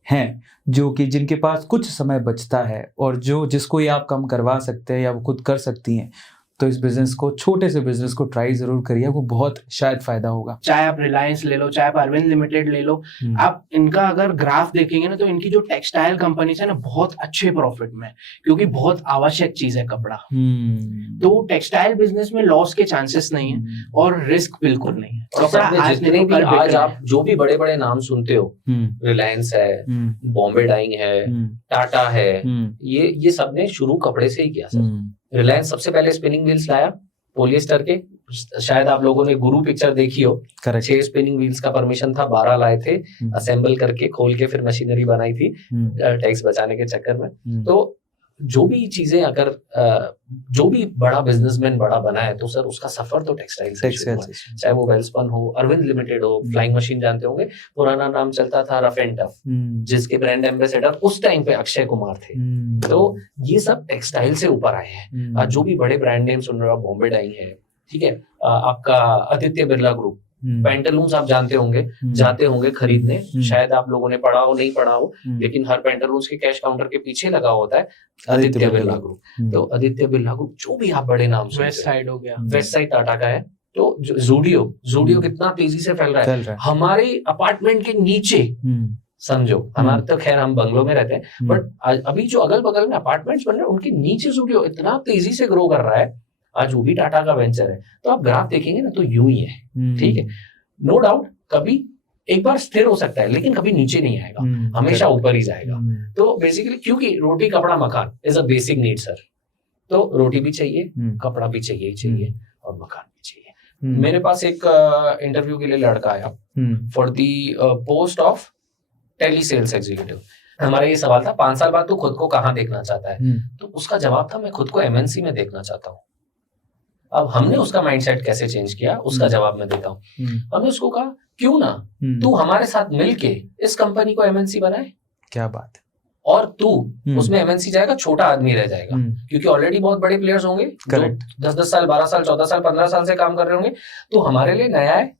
हैं जो कि जिनके पास कुछ समय बचता है और जिसको ये आप कम करवा सकते हैं या वो खुद कर सकती हैं, तो इस बिजनेस को, छोटे से बिजनेस को ट्राई जरूर करिए, वो बहुत शायद फायदा होगा। चाहे आप रिलायंस ले लो, चाहे आप अरविंद लिमिटेड ले लो, आप इनका अगर ग्राफ देखेंगे ना, तो इनकी जो टेक्सटाइल कंपनीज है ना, बहुत अच्छे प्रॉफिट में, क्योंकि बहुत आवश्यक चीज है कपड़ा। तो टेक्सटाइल बिजनेस में लॉस के चांसेस नहीं है और रिस्क बिल्कुल नहीं है। जितने भी आज आप जो भी बड़े बड़े नाम सुनते हो, रिलायंस है, बॉम्बे डाइंग है, टाटा है, ये सबने शुरू कपड़े से ही किया सर। रिलायंस सबसे पहले स्पिनिंग व्हील्स लाया पॉलिएस्टर के, शायद आप लोगों ने गुरु पिक्चर देखी हो, 6 स्पिनिंग व्हील्स का परमिशन था, 12 लाए थे, असेंबल करके खोल के फिर मशीनरी बनाई थी टैक्स बचाने के चक्कर में। तो जो भी चीजें, अगर जो भी बड़ा बिजनेसमैन बड़ा बना है, तो सर उसका सफर तो टेक्सटाइल से शुरू हुआ है। चाहे वो वेलस्पन हो, अरविंद लिमिटेड हो, फ्लाइंग मशीन जानते होंगे, पुराना नाम चलता था रफ एंड टफ, जिसके ब्रांड एम्बेसडर उस टाइम पे अक्षय कुमार थे। तो ये सब टेक्सटाइल से ऊपर आए हैं। आज जो भी बड़े ब्रांड नेम सुन रहे हो, बॉम्बे डाइंग है, ठीक है, आपका आदित्य बिरला ग्रुप, पैंटालून्स आप जानते होंगे, जाते होंगे खरीदने, शायद आप लोगों ने पढ़ा हो नहीं पढ़ा हो, लेकिन हर पैंटालून्स के कैश काउंटर के पीछे लगा होता है आदित्य बिरला ग्रुप। तो आदित्य बिरला ग्रुप जो भी आप बड़े नाम से, वेस्ट साइड हो गया, वेस्ट साइड टाटा का है। तो ज़ूडियो कितना तेजी से फैल रहा है हमारे अपार्टमेंट के नीचे, समझो हमारे तो खैर हम बंगलों में रहते हैं, बट अभी जो अगल बगल में अपार्टमेंट्स बन रहे हैं उनके नीचे ज़ूडियो इतना तेजी से ग्रो कर रहा है, आज वो भी टाटा का वेंचर है। तो आप ग्राफ देखेंगे ना तो यूं ही है, ठीक है, नो डाउट कभी एक बार स्थिर हो सकता है लेकिन कभी नीचे नहीं आएगा, हमेशा ऊपर ही जाएगा। तो बेसिकली क्योंकि रोटी कपड़ा मकान is a basic need sir, तो रोटी भी चाहिए, कपड़ा भी चाहिए और मकान भी चाहिए। मेरे पास एक इंटरव्यू के लिए लड़का आया for the post of telesales executive. हमारा ये सवाल था 5 साल बाद तू खुद को कहाँ देखना चाहता है, तो उसका जवाब था मैं खुद को एमएनसी में देखना चाहता हूँ। अब हमने उसका माइंडसेट कैसे चेंज किया उसका जवाब मैं देता हूँ। हमने उसको कहा क्यों ना तू हमारे साथ मिलके इस कंपनी को एमएनसी बनाए, क्या बात है, और तू उसमें एमएनसी जाएगा, छोटा आदमी रह जाएगा, क्योंकि ऑलरेडी बहुत बड़े प्लेयर्स होंगे, करेक्ट, 10-10 साल 12 साल 14 साल 15 साल से काम कर रहे होंगे। तो हमारे लिए नया है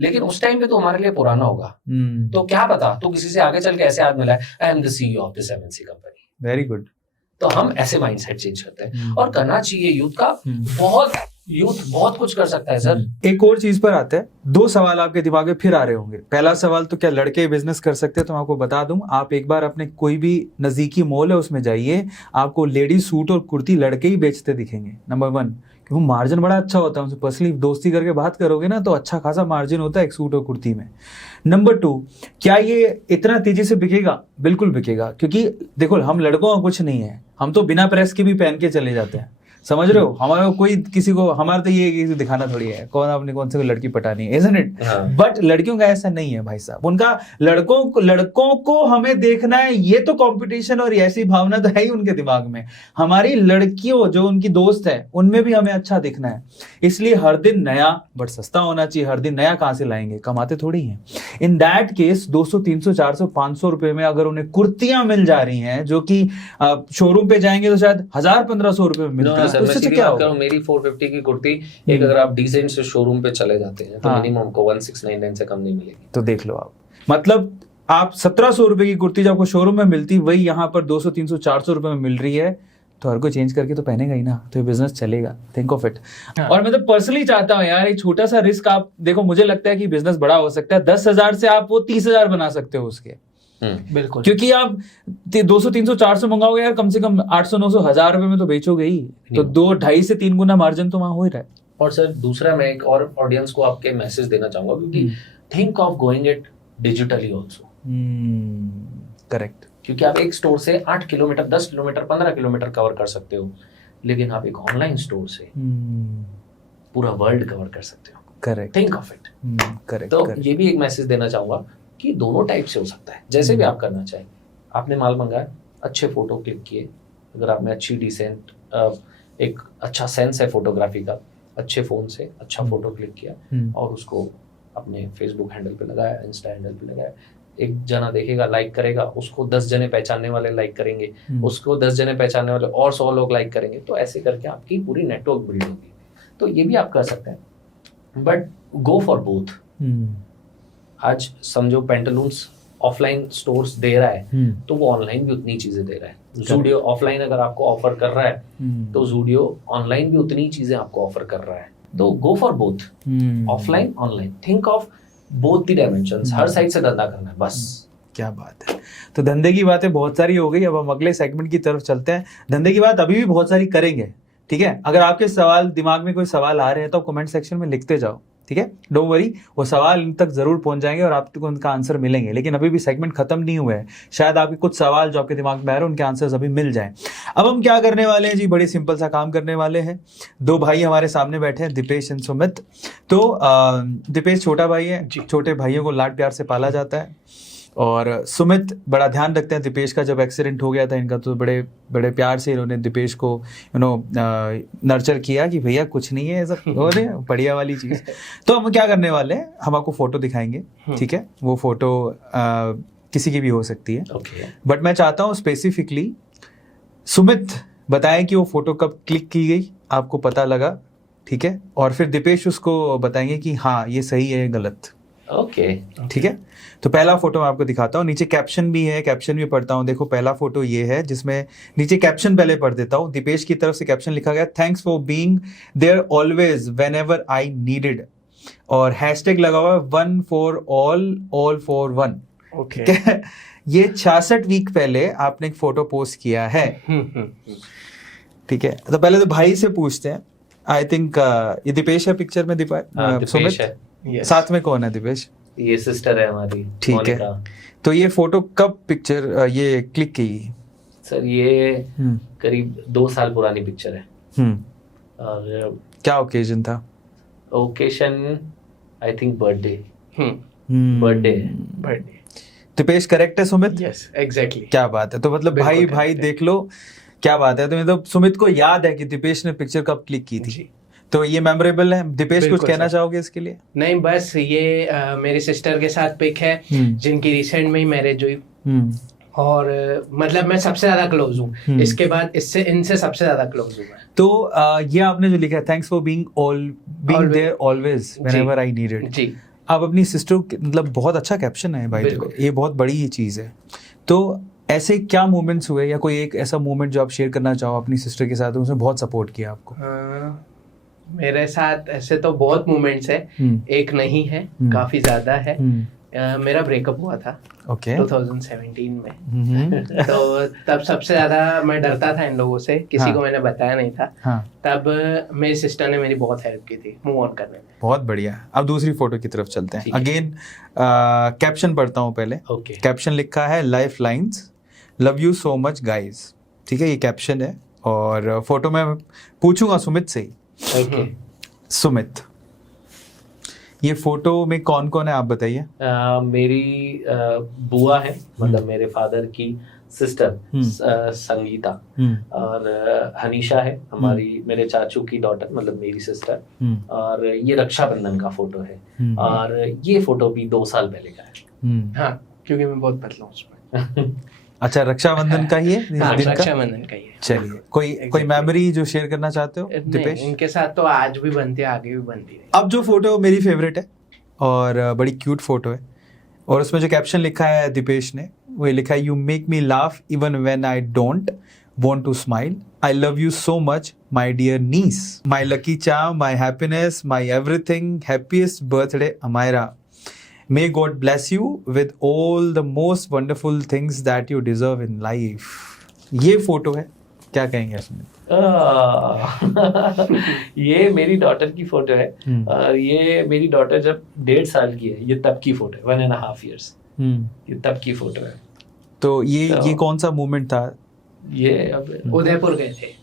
लेकिन उस टाइम पे तो हमारे लिए पुराना होगा। तो क्या पता तो किसी से आगे चल के ऐसे आदमी मिला है, I am the CEO of this MNC company. Very good. तो हम ऐसे माइंडसेट चेंज करते हैं और करना चाहिए यूथ का, यूथ बहुत कुछ कर सकता है सर। एक और चीज पर आता है, 2 सवाल आपके दिमाग में फिर आ रहे होंगे। पहला सवाल तो क्या लड़के बिजनेस कर सकते हैं, तो मैं आपको बता दूं, आप एक बार अपने कोई भी नजदीकी मॉल है उसमें जाइए, आपको लेडी सूट और कुर्ती लड़के ही बेचते दिखेंगे। नंबर 1, क्योंकि मार्जिन बड़ा अच्छा होता है, उनसे पर्सनली दोस्ती करके बात करोगे ना तो अच्छा खासा मार्जिन होता है एक सूट और कुर्ती में। नंबर 2, क्या ये इतना तेजी से बिकेगा? बिल्कुल बिकेगा, क्योंकि देखो हम लड़कों का कुछ नहीं है, हम तो बिना प्रेस के भी पहन के चले जाते हैं, समझ रहे हो। हमारे कोई किसी को, हमारे तो ये दिखाना थोड़ी है कौन से लड़की पटानी है, isn't it? बट लड़कियों का ऐसा नहीं है भाई साहब, उनका लड़कों को हमें देखना है, ये तो कंपटीशन और ऐसी भावना तो है ही उनके दिमाग में। हमारी लड़कियों जो उनकी दोस्त है उनमें भी हमें अच्छा दिखना है, इसलिए हर दिन नया बट सस्ता होना चाहिए। हर दिन नया कहां से लाएंगे, कमाते थोड़ी हैं। इन दैट केस 200 300 400 500 रुपए में अगर उन्हें कुर्तियां मिल जा रही हैं जो कि शोरूम पे जाएंगे तो शायद 1000-1500 रुपए में मिलती है, तो उससे क्या होगा? मेरी 450 की कुर्ती एक अगर आप डिसेंट से शोरूम पे चले जाते हैं तो मिनिमम को 1699 से कम नहीं मिलेगी। तो देख लो आप, मतलब आप 1700 रुपए की कुर्ती जो आपको शोरूम में मिलती वही यहाँ पर 200 300 400 रुपए में मिल रही है, तो हर कोई चेंज करके तो पहनेगा ही ना, तो ये बिजनेस चलेगा। Think of it. और मैं तो पर्सनली चाहता हूँ यार, एक छोटा सा रिस्क आप देखो, मुझे लगता है कि बिजनेस बड़ा हो सकता है। 10,000 से आप वो 30,000 बना सकते हो उसके, बिल्कुल, क्योंकि आप 200 300 400 मंगाओगे यार, कम से कम 800 900 1000 रुपए में तो बेचोगे ही, तो 2-2.5 से 3 गुना मार्जिन तो वहां हो ही रहा है। और सर दूसरा मैं एक और ऑडियंस को आपके मैसेज देना चाहूंगा, क्योंकि think of going it digitally also. Correct, क्योंकि आप एक स्टोर से 8 किलोमीटर 10 किलोमीटर 15 किलोमीटर कवर कर सकते हो, लेकिन आप एक ऑनलाइन स्टोर से पूरा वर्ल्ड कवर कर सकते हो। Correct, think of it. Correct. तो ये भी एक मैसेज देना चाहूंगा कि दोनों टाइप से हो सकता है, जैसे भी आप करना चाहें। आपने माल मंगाया, अच्छे फोटो क्लिक किए, अगर आप में अच्छी डिसेंट एक अच्छा सेंस है फोटोग्राफी का, अच्छे फोन से अच्छा फोटो क्लिक किया और उसको अपने फेसबुक हैंडल पे लगाया, इंस्टा हैंडल पे लगाया। एक जना देखेगा, लाइक करेगा, उसको 10 जने पहचानने वाले लाइक करेंगे, उसको 10 जने पहचानने वाले और 100 लोग लाइक करेंगे। तो ऐसे करके आपकी पूरी नेटवर्क बिल्ड होगी। तो ये भी आप कर सकते हैं, बट गो फॉर बोथ। आज समझो पेंटालून्स ऑफलाइन स्टोर्स दे रहा है तो वो ऑनलाइन भी उतनी चीजें दे रहा है। ज़ूडियो ऑफलाइन अगर आपको ऑफर कर रहा है तो ज़ूडियो ऑनलाइन भी उतनी चीजें आपको ऑफर कर रहा है। तो go for both, offline online, think of both the dimensions. Her side से धंधा करना है बस। क्या बात है। तो धंधे की बातें बहुत सारी हो गई, अब हम अगले सेगमेंट की तरफ चलते हैं। धंधे की बात अभी भी बहुत सारी करेंगे, ठीक है। अगर आपके सवाल दिमाग में कोई सवाल आ रहे हैं तो कमेंट सेक्शन में लिखते जाओ, ठीक है। डोंट वरी, वो सवाल इन तक जरूर पहुंच जाएंगे और आपको उनका आंसर मिलेंगे। लेकिन अभी भी सेगमेंट खत्म नहीं हुआ है, शायद आपके कुछ सवाल जो आपके दिमाग में आ रहे हैं उनके आंसर्स अभी मिल जाएं। अब हम क्या करने वाले हैं जी, बड़े सिंपल सा काम करने वाले हैं। 2 भाई हमारे सामने बैठे हैं, दीपेश एंड सुमित। तो दीपेश छोटा भाई है, छोटे भाइयों को लाड प्यार से पाला जाता है, और सुमित बड़ा ध्यान रखते हैं दीपेश का। जब एक्सीडेंट हो गया था इनका तो बड़े बड़े प्यार से इन्होंने दीपेश को नर्चर किया कि भैया कुछ नहीं है, ऐसा हो रहे बढ़िया वाली चीज़। तो हम क्या करने वाले हैं, हम आपको फोटो दिखाएंगे, ठीक है। वो फोटो किसी की भी हो सकती है, बट मैं चाहता हूँ स्पेसिफिकली सुमित बताएं कि वो फोटो कब क्लिक की गई, आपको पता लगा ठीक है, और फिर दीपेश उसको बताएंगे कि हाँ ये सही है गलत। ओके ठीक है, तो पहला फोटो मैं आपको दिखाता हूँ, नीचे कैप्शन भी है, कैप्शन भी पढ़ता हूँ। देखो पहला फोटो ये है जिसमें नीचे कैप्शन पहले पढ़ देता हूँ। दीपेश की तरफ से कैप्शन लिखा गया, thanks for being there always whenever I needed, और हैशटैग लगा हुआ है 1 for all for 1। ओके ठीक है, ये 66 वीक पहले आपने एक फोटो पोस्ट किया है। ठीक है, तो पहले तो भाई से पूछते हैं, आई थिंक ये दीपेश है पिक्चर में, दीपेश सुमित है, Yes. साथ में कौन है दीपेश? ये सिस्टर है हमारी, ठीक है, मोनिका। तो ये फोटो कब पिक्चर ये क्लिक की? सर ये हम्म करीब 2 साल पुरानी पिक्चर है, हम्म और क्या ओकेजन था? Occasion I think birthday hmm, birthday. Dipesh correct है सुमित? Yes exactly. क्या बात है, तो मतलब बिल्कुल भाई correct भाई है। देख लो, क्या बात है। तो मतलब सुमित को याद है कि दीपेश ने पिक्चर कब क्लिक की थी, जी। तो ये मेमोरेबल है। दीपेश कुछ बिल्कुल कहना सर। चाहोगे इसके लिए? नहीं बस ये मेरी सिस्टर के साथ पिक है जिनकी रिसेंट में ही मैरिज हुई, और मतलब मैं सबसे ज्यादा क्लोज हूँ इसके बाद, इससे इनसे सबसे ज्यादा क्लोज हूँ मैं। तो ये आपने जो लिखा है, thanks for being Always. There always whenever I needed, जी आप अपनी सिस्टर, मतलब बहुत अच्छा कैप्शन है भाई, बिल्कुल। ये बहुत बड़ी ये चीज़ है। तो ऐसे क्या मोमेंट्स हुए, या कोई एक ऐसा मोमेंट जो आप शेयर करना चाहो अपनी सिस्टर के साथ, उसने बहुत सपोर्ट किया आपको? मेरे साथ ऐसे तो बहुत मोमेंट्स है, एक नहीं है, काफी ज्यादा है। मेरा ब्रेकअप हुआ था ओके 2017 में। तो तब सबसे ज्यादा मैं डरता था इन लोगों से, किसी को मैंने बताया नहीं था। हाँ, तब मेरी सिस्टर ने मेरी बहुत हेल्प की थी मूव ऑन करने में। बहुत बढ़िया। अब दूसरी फोटो की तरफ चलते हैं। ठीक है। अगेन कैप्शन पढ़ता हूँ पहले। ओके कैप्शन लिखा है, life lines, love you so much guys. ठीक है, ये कैप्शन है, और फोटो में पूछूंगा सुमित से ही। ओके। सुमित, ये फोटो में कौन कौन है आप बताइए? मेरी बुआ है, मतलब मेरे फादर की सिस्टर संगीता, और हनीशा है हमारी, मेरे चाचू की डॉटर, मतलब मेरी सिस्टर। और ये रक्षाबंधन का फोटो है, और ये फोटो भी 2 साल पहले का है। हाँ क्योंकि मैं बहुत पतला हूँ उसमें। अच्छा, रक्षाबंधन का ही है इस हाँ दिन का? रक्षाबंधन का ही है। चलिए, कोई Exactly. मेमोरी जो शेयर करना चाहते हो नहीं, दीपेश? इनके साथ तो आज भी बनती है, आगे भी बनती है। अब जो फोटो मेरी फेवरेट है, और बड़ी क्यूट फोटो है, और उसमें जो कैप्शन लिखा है दीपेश ने, वो लिखा है, you make me laugh even when I don't want to smile, I love you so much my dear niece, my lucky charm, my happiness, my everything, happiest birthday Amaira, may God bless you with all the most wonderful things that you deserve in life. ये photo है, क्या कहेंगे इसमें? ये मेरी daughter की photo है, और ये मेरी डॉटर जब 1.5 साल की है, ये तब की फोटो है, 1.5 years, ये तब की फोटो है। तो ये कौन सा मोमेंट था? ये अब उदयपुर गए थे।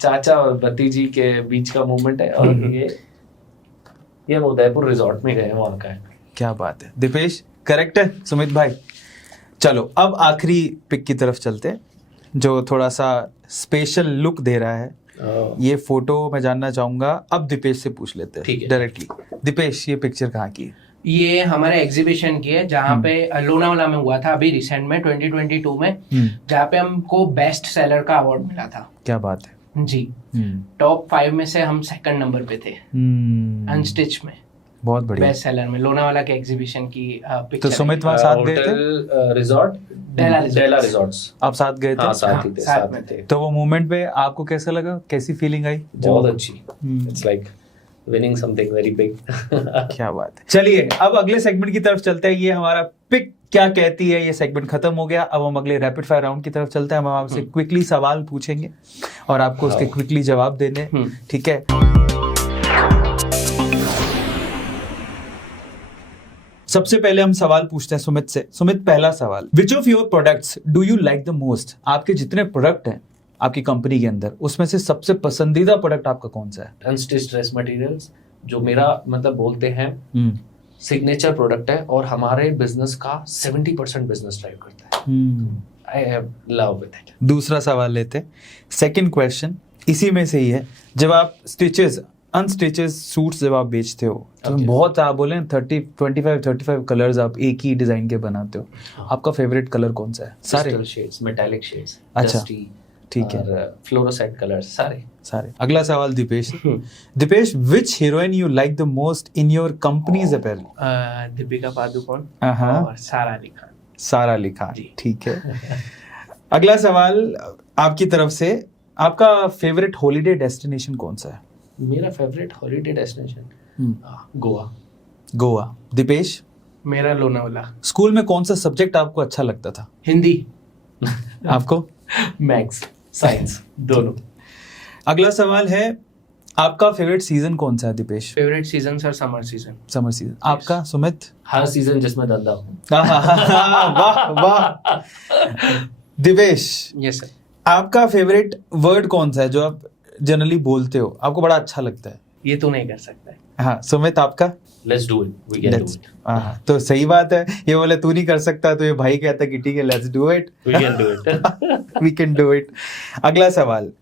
चाचा और भतीजी के बीच का मोमेंट है, और ये हम उदयपुर रिजॉर्ट में गए हैं, वहाँ का है। क्या बात है दीपेश, करेक्ट है सुमित भाई। चलो अब आखिरी पिक की तरफ चलते हैं, जो थोड़ा सा स्पेशल लुक दे रहा है। ये फोटो मैं जानना चाहूंगा, अब दीपेश से पूछ लेते ठीक हैं है। डायरेक्टली। दीपेश, ये पिक्चर कहाँ की है? ये हमारे एग्जीबिशन की है, जहाँ पे लोनावाला में हुआ था अभी रिसेंट में 2022 में, जहाँ पे हमको बेस्ट सेलर का अवार्ड मिला था। क्या बात है। जी, टॉप 5 में से हम 2nd नंबर पे थे, अनस्टिच में, बहुत बढ़िया। बेस्ट सेलर में, लोनावाला के एग्जीबिशन की पिक्चर। तो सुमित वहाँ साथ गए थे? होटल रिजॉर्ट, डेला रिजॉर्ट्स। आप साथ गए थे? हाँ, साथ ही थे, साथ साथ में में थे। तो वो मोमेंट में आपको कैसा लगा, कैसी फीलिंग आई? बहुत अच्छी, it's like winning something very big. क्या बात है। चलिए अब अगले सेगमेंट की तरफ चलते हैं। ये हमारा पिक क्या कहती है, ये सेगमेंट खत्म हो गया। अब हम अगले रैपिड फायर राउंड की तरफ चलते हैं। हम आपसे क्विकली सवाल पूछेंगे और आपको उसके क्विकली जवाब देने, ठीक है? सबसे पहले हम सवाल पूछते हैं सुमित से। सुमित, पहला सवाल, which of your products do you like the most? आपके जितने प्रोडक्ट हैं आपकी कंपनी के अंदर, उसमें से सबसे पसंदीदा प्रोडक्ट आपका कौन सा है? अनस्टिच्ड ड्रेस मटेरियल्स, जो मेरा मतलब बोलते हैं सिग्नेचर प्रोडक्ट है, और हमारे बिजनेस का 70% बिजनेस ड्राइव करता है। I have love with it. दूसरा सवाल लेते हैं। सेकंड क्वेश्चन इसी में से ही है। जब आप अनस्टिचेस सूट्स जब आप बेचते हो, तो बहुत, आप बोले 35 कलर्स आप एक ही डिजाइन के बनाते हो, आपका फेवरेट कलर कौन सा है? सारे शेड्स, मेटालिक शेड्स, अच्छा, डस्टी, ठीक है, और फ्लोरोसेंट कलर्स सारे। सारे। अगला सवाल Deepesh. Deepesh, which heroine you like the most in your companies apparel? Deepika Padukone हाँ। और सारा अली खान। सारा अली खान, जी। ठीक है। अगला सवाल आपकी तरफ से, आपका फेवरेट हॉलीडे डेस्टिनेशन कौन सा है? मेरा favourite holiday destination Goa. Goa. Dipesh, मेरा लोनावाला। स्कूल में कौन सा सब्जेक्ट आपको अच्छा लगता था? हिंदी। आपको? मैथ्स, साइंस, दोनों। अगला सवाल है, आपका फेवरेट सीजन कौन सा है Dipesh? Favourite season sir summer season. Summer season. आपका सुमित? हर सीजन जिसमें धंधा हो। वाह वाह। Divesh, yes sir. आपका फेवरेट वर्ड कौन सा है जो आप जनरली बोलते हो, आपको बड़ा अच्छा लगता है? ये तो नहीं कर सकता है। हाँ, सुमित आपका? Let's do it, we can do it. हाँ, तो सही बात है। ये बोले तू नहीं कर सकता, तो ये भाई कहता कि ठीक है, let's do it, we can do it. We can do it. अगला सवाल,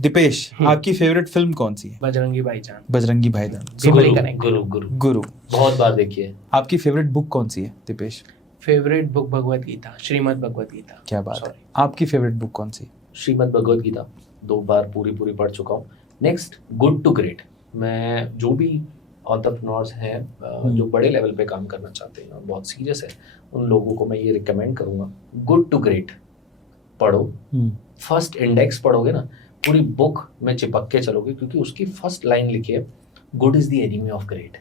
दीपेश, आपकी फेवरेट फिल्म कौन सी है? बजरंगी भाईजान। बजरंगी भाईजान। गुरु। गुरु। बहुत बार देखी है। आपकी फेवरेट बुक कौन सी है दीपेश? Favourite book Bhagavad Gita, Shrimad Bhagavad Gita. क्या बात है। Sorry. आपकी फेवरेट बुक कौन सी? श्रीमद् भगवत गीता 2 बार पूरी पढ़ चुका हूँ। Next, good to great. मैं जो भी एंटरप्रेन्योर्स हैं जो बड़े लेवल पे काम करना चाहते हैं और बहुत सीरियस है, उन लोगों को मैं ये रिकमेंड करूँगा, गुड टू ग्रेट पढ़ो। फर्स्ट इंडेक्स पढ़ोगे ना, पूरी बुक में चिपक के चलोगे, क्योंकि उसकी फर्स्ट लाइन लिखी है, good is the enemy of great.